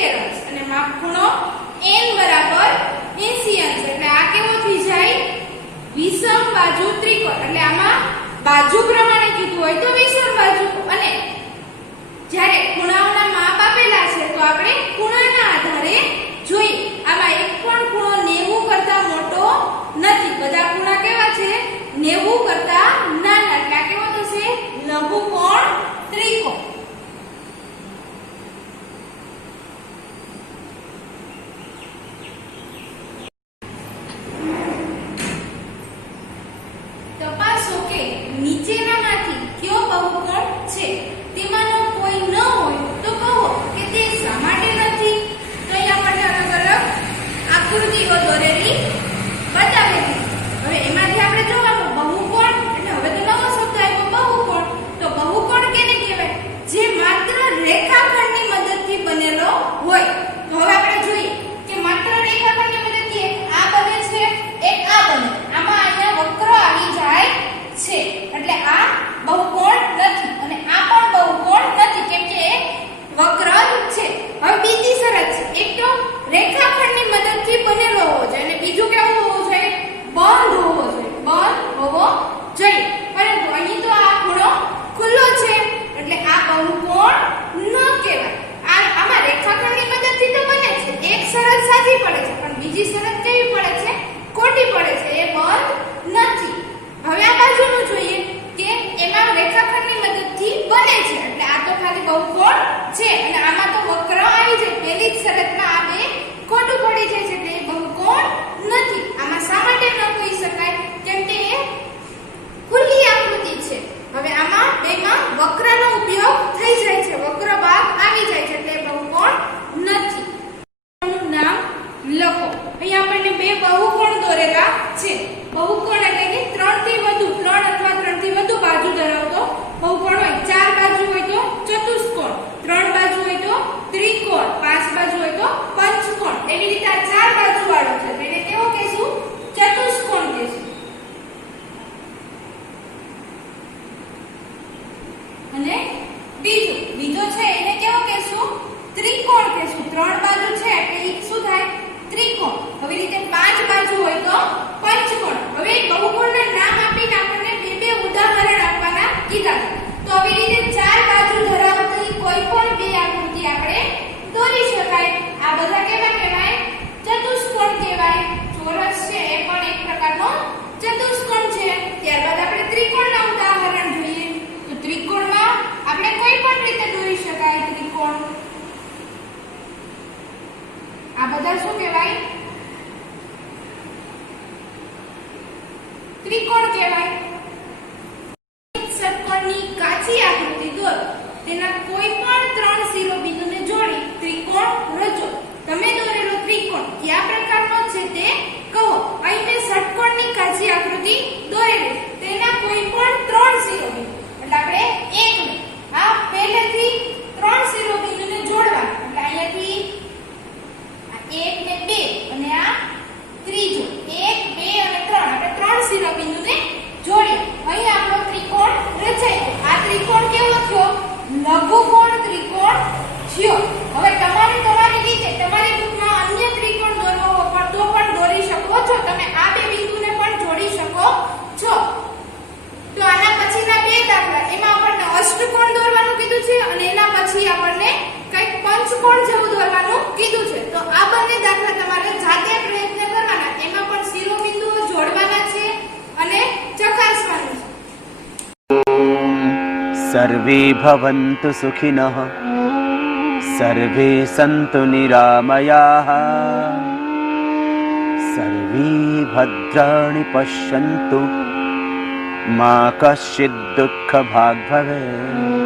છે અને આમાં તો વક્ર આવી જાય પહેલી જ શરતમાં આ બે ખોટું પડી જાય છે, તે બહુકોણ નથી. આમાં શા માટે ન કહી શકાય? કેમ કે એ ખુલ્લી આકૃતિ છે. હવે આમાં બેમાં વક્રનો ઉપયોગ થઈ જાય છે, વક્ર ભાગ આવી જાય છે, તે બહુકોણ નથી. નું નામ લખો. અહીં આપણને બે બહુકોણ દોરેલા છે. બહુકોણ એટલે કે 3 થી વધુ 3 અથવા 3 થી વધુ બાજુ ધરાવતો બહુકોણ હોય. 4 બાજુ હોય તો ચતુષ્કોણ, 3 બાજુ હોય તો ત્રિકોણ, 5 બાજુ હોય તો પંચકોણ. એવી રીતે આ 4 બાજુ વાળો છે, એટલે કેવો કહેશું? ચતુષ્કોણ કહેશું. અને બીજો છે એને કેવો કહેશું? ત્રિકોણ કહેશું. 3 બાજુ છે એટલે ઈ શું થાય? ત્રિકોણ. હવે રીતે 5 બાજુ હોય તો પંચકોણ. હવે બહુકોણના નામ આપીને આપણને બે ઉદાહરણ આપવાના કીધા છે. તો આવી રીતે 4 બાજુ ધરાવતી કોઈ પણ બે આકૃતિ આપણે દોરી શકાય. આ બધા કેવા કહેવાય? ચતુષ્કોણ કહેવાય. ચોરસ છે એ પણ એક પ્રકારનો ચતુષ્કોણ છે. ત્યારબાદ આપણે ત્રિકોણના ઉદાહરણ જોઈએ. તો ત્રિકોણમાં આપણે કોઈ પણ રીતે દોરી શકાય ત્રિકોણ. આ બધા શું કહેવાય? ત્રિકોણ કહેવાય. ષટકોણની કાચી આકૃતિ દોરો. તેના કોઈ પણ 3 શિરોબિંદુને જોડી ત્રિકોણ રચો. તમે દોરેલો ત્રિકોણ કયા પ્રકારનો છે તે કહો. અહીં મેં ષટકોણની કાચી આકૃતિ દોરેલી. તેના કોઈ પણ 3 શિરોબિંદુ એટલે આપણે એક આ પહેલેથી 3 શિરોબિંદુને જોડવા. એટલે અહીંયાથી 1 ને 2 અને આ ત્રીજો 1 2 અને 3 આપણે 3 શિરોબિંદુને જોડ્યા. અહીં આપણો ત્રિકોણ રચાયો. આ ત્રિકોણ કેવો થયો? લઘુકોણ ત્રિકોણ થયો. હવે તમારે તમારી રીતે તમારી બુકમાં અન્ય ત્રિકોણ દોરવો હોય તો પણ દોરી શકો છો. તમે આ બે બિંદુને પણ જોડી શકો છો. તો આના પછીના બે દાખલા એમાં આપણને અષ્ટકોણ દોરવાનું કીધું છે અને એના પછી આપણને કંઈક પંચકોણ જેવું દોરવાનું કીધું છે. તો આ બંને દાખલા તમારે જાતે પ્રયત્ન કરવાના. એમાં પણ શિરોબિંદુઓ જોડવાના છે અને ચકાસવાનું છે. સર્વે ભવન્તુ સુખિનઃ સર્વે સંતુ નિરામયાઃ સર્વે ભદ્રાણિ પશ્યन्तુ મા કશ્ચિદ દુઃખ ભાગ ભવેत्.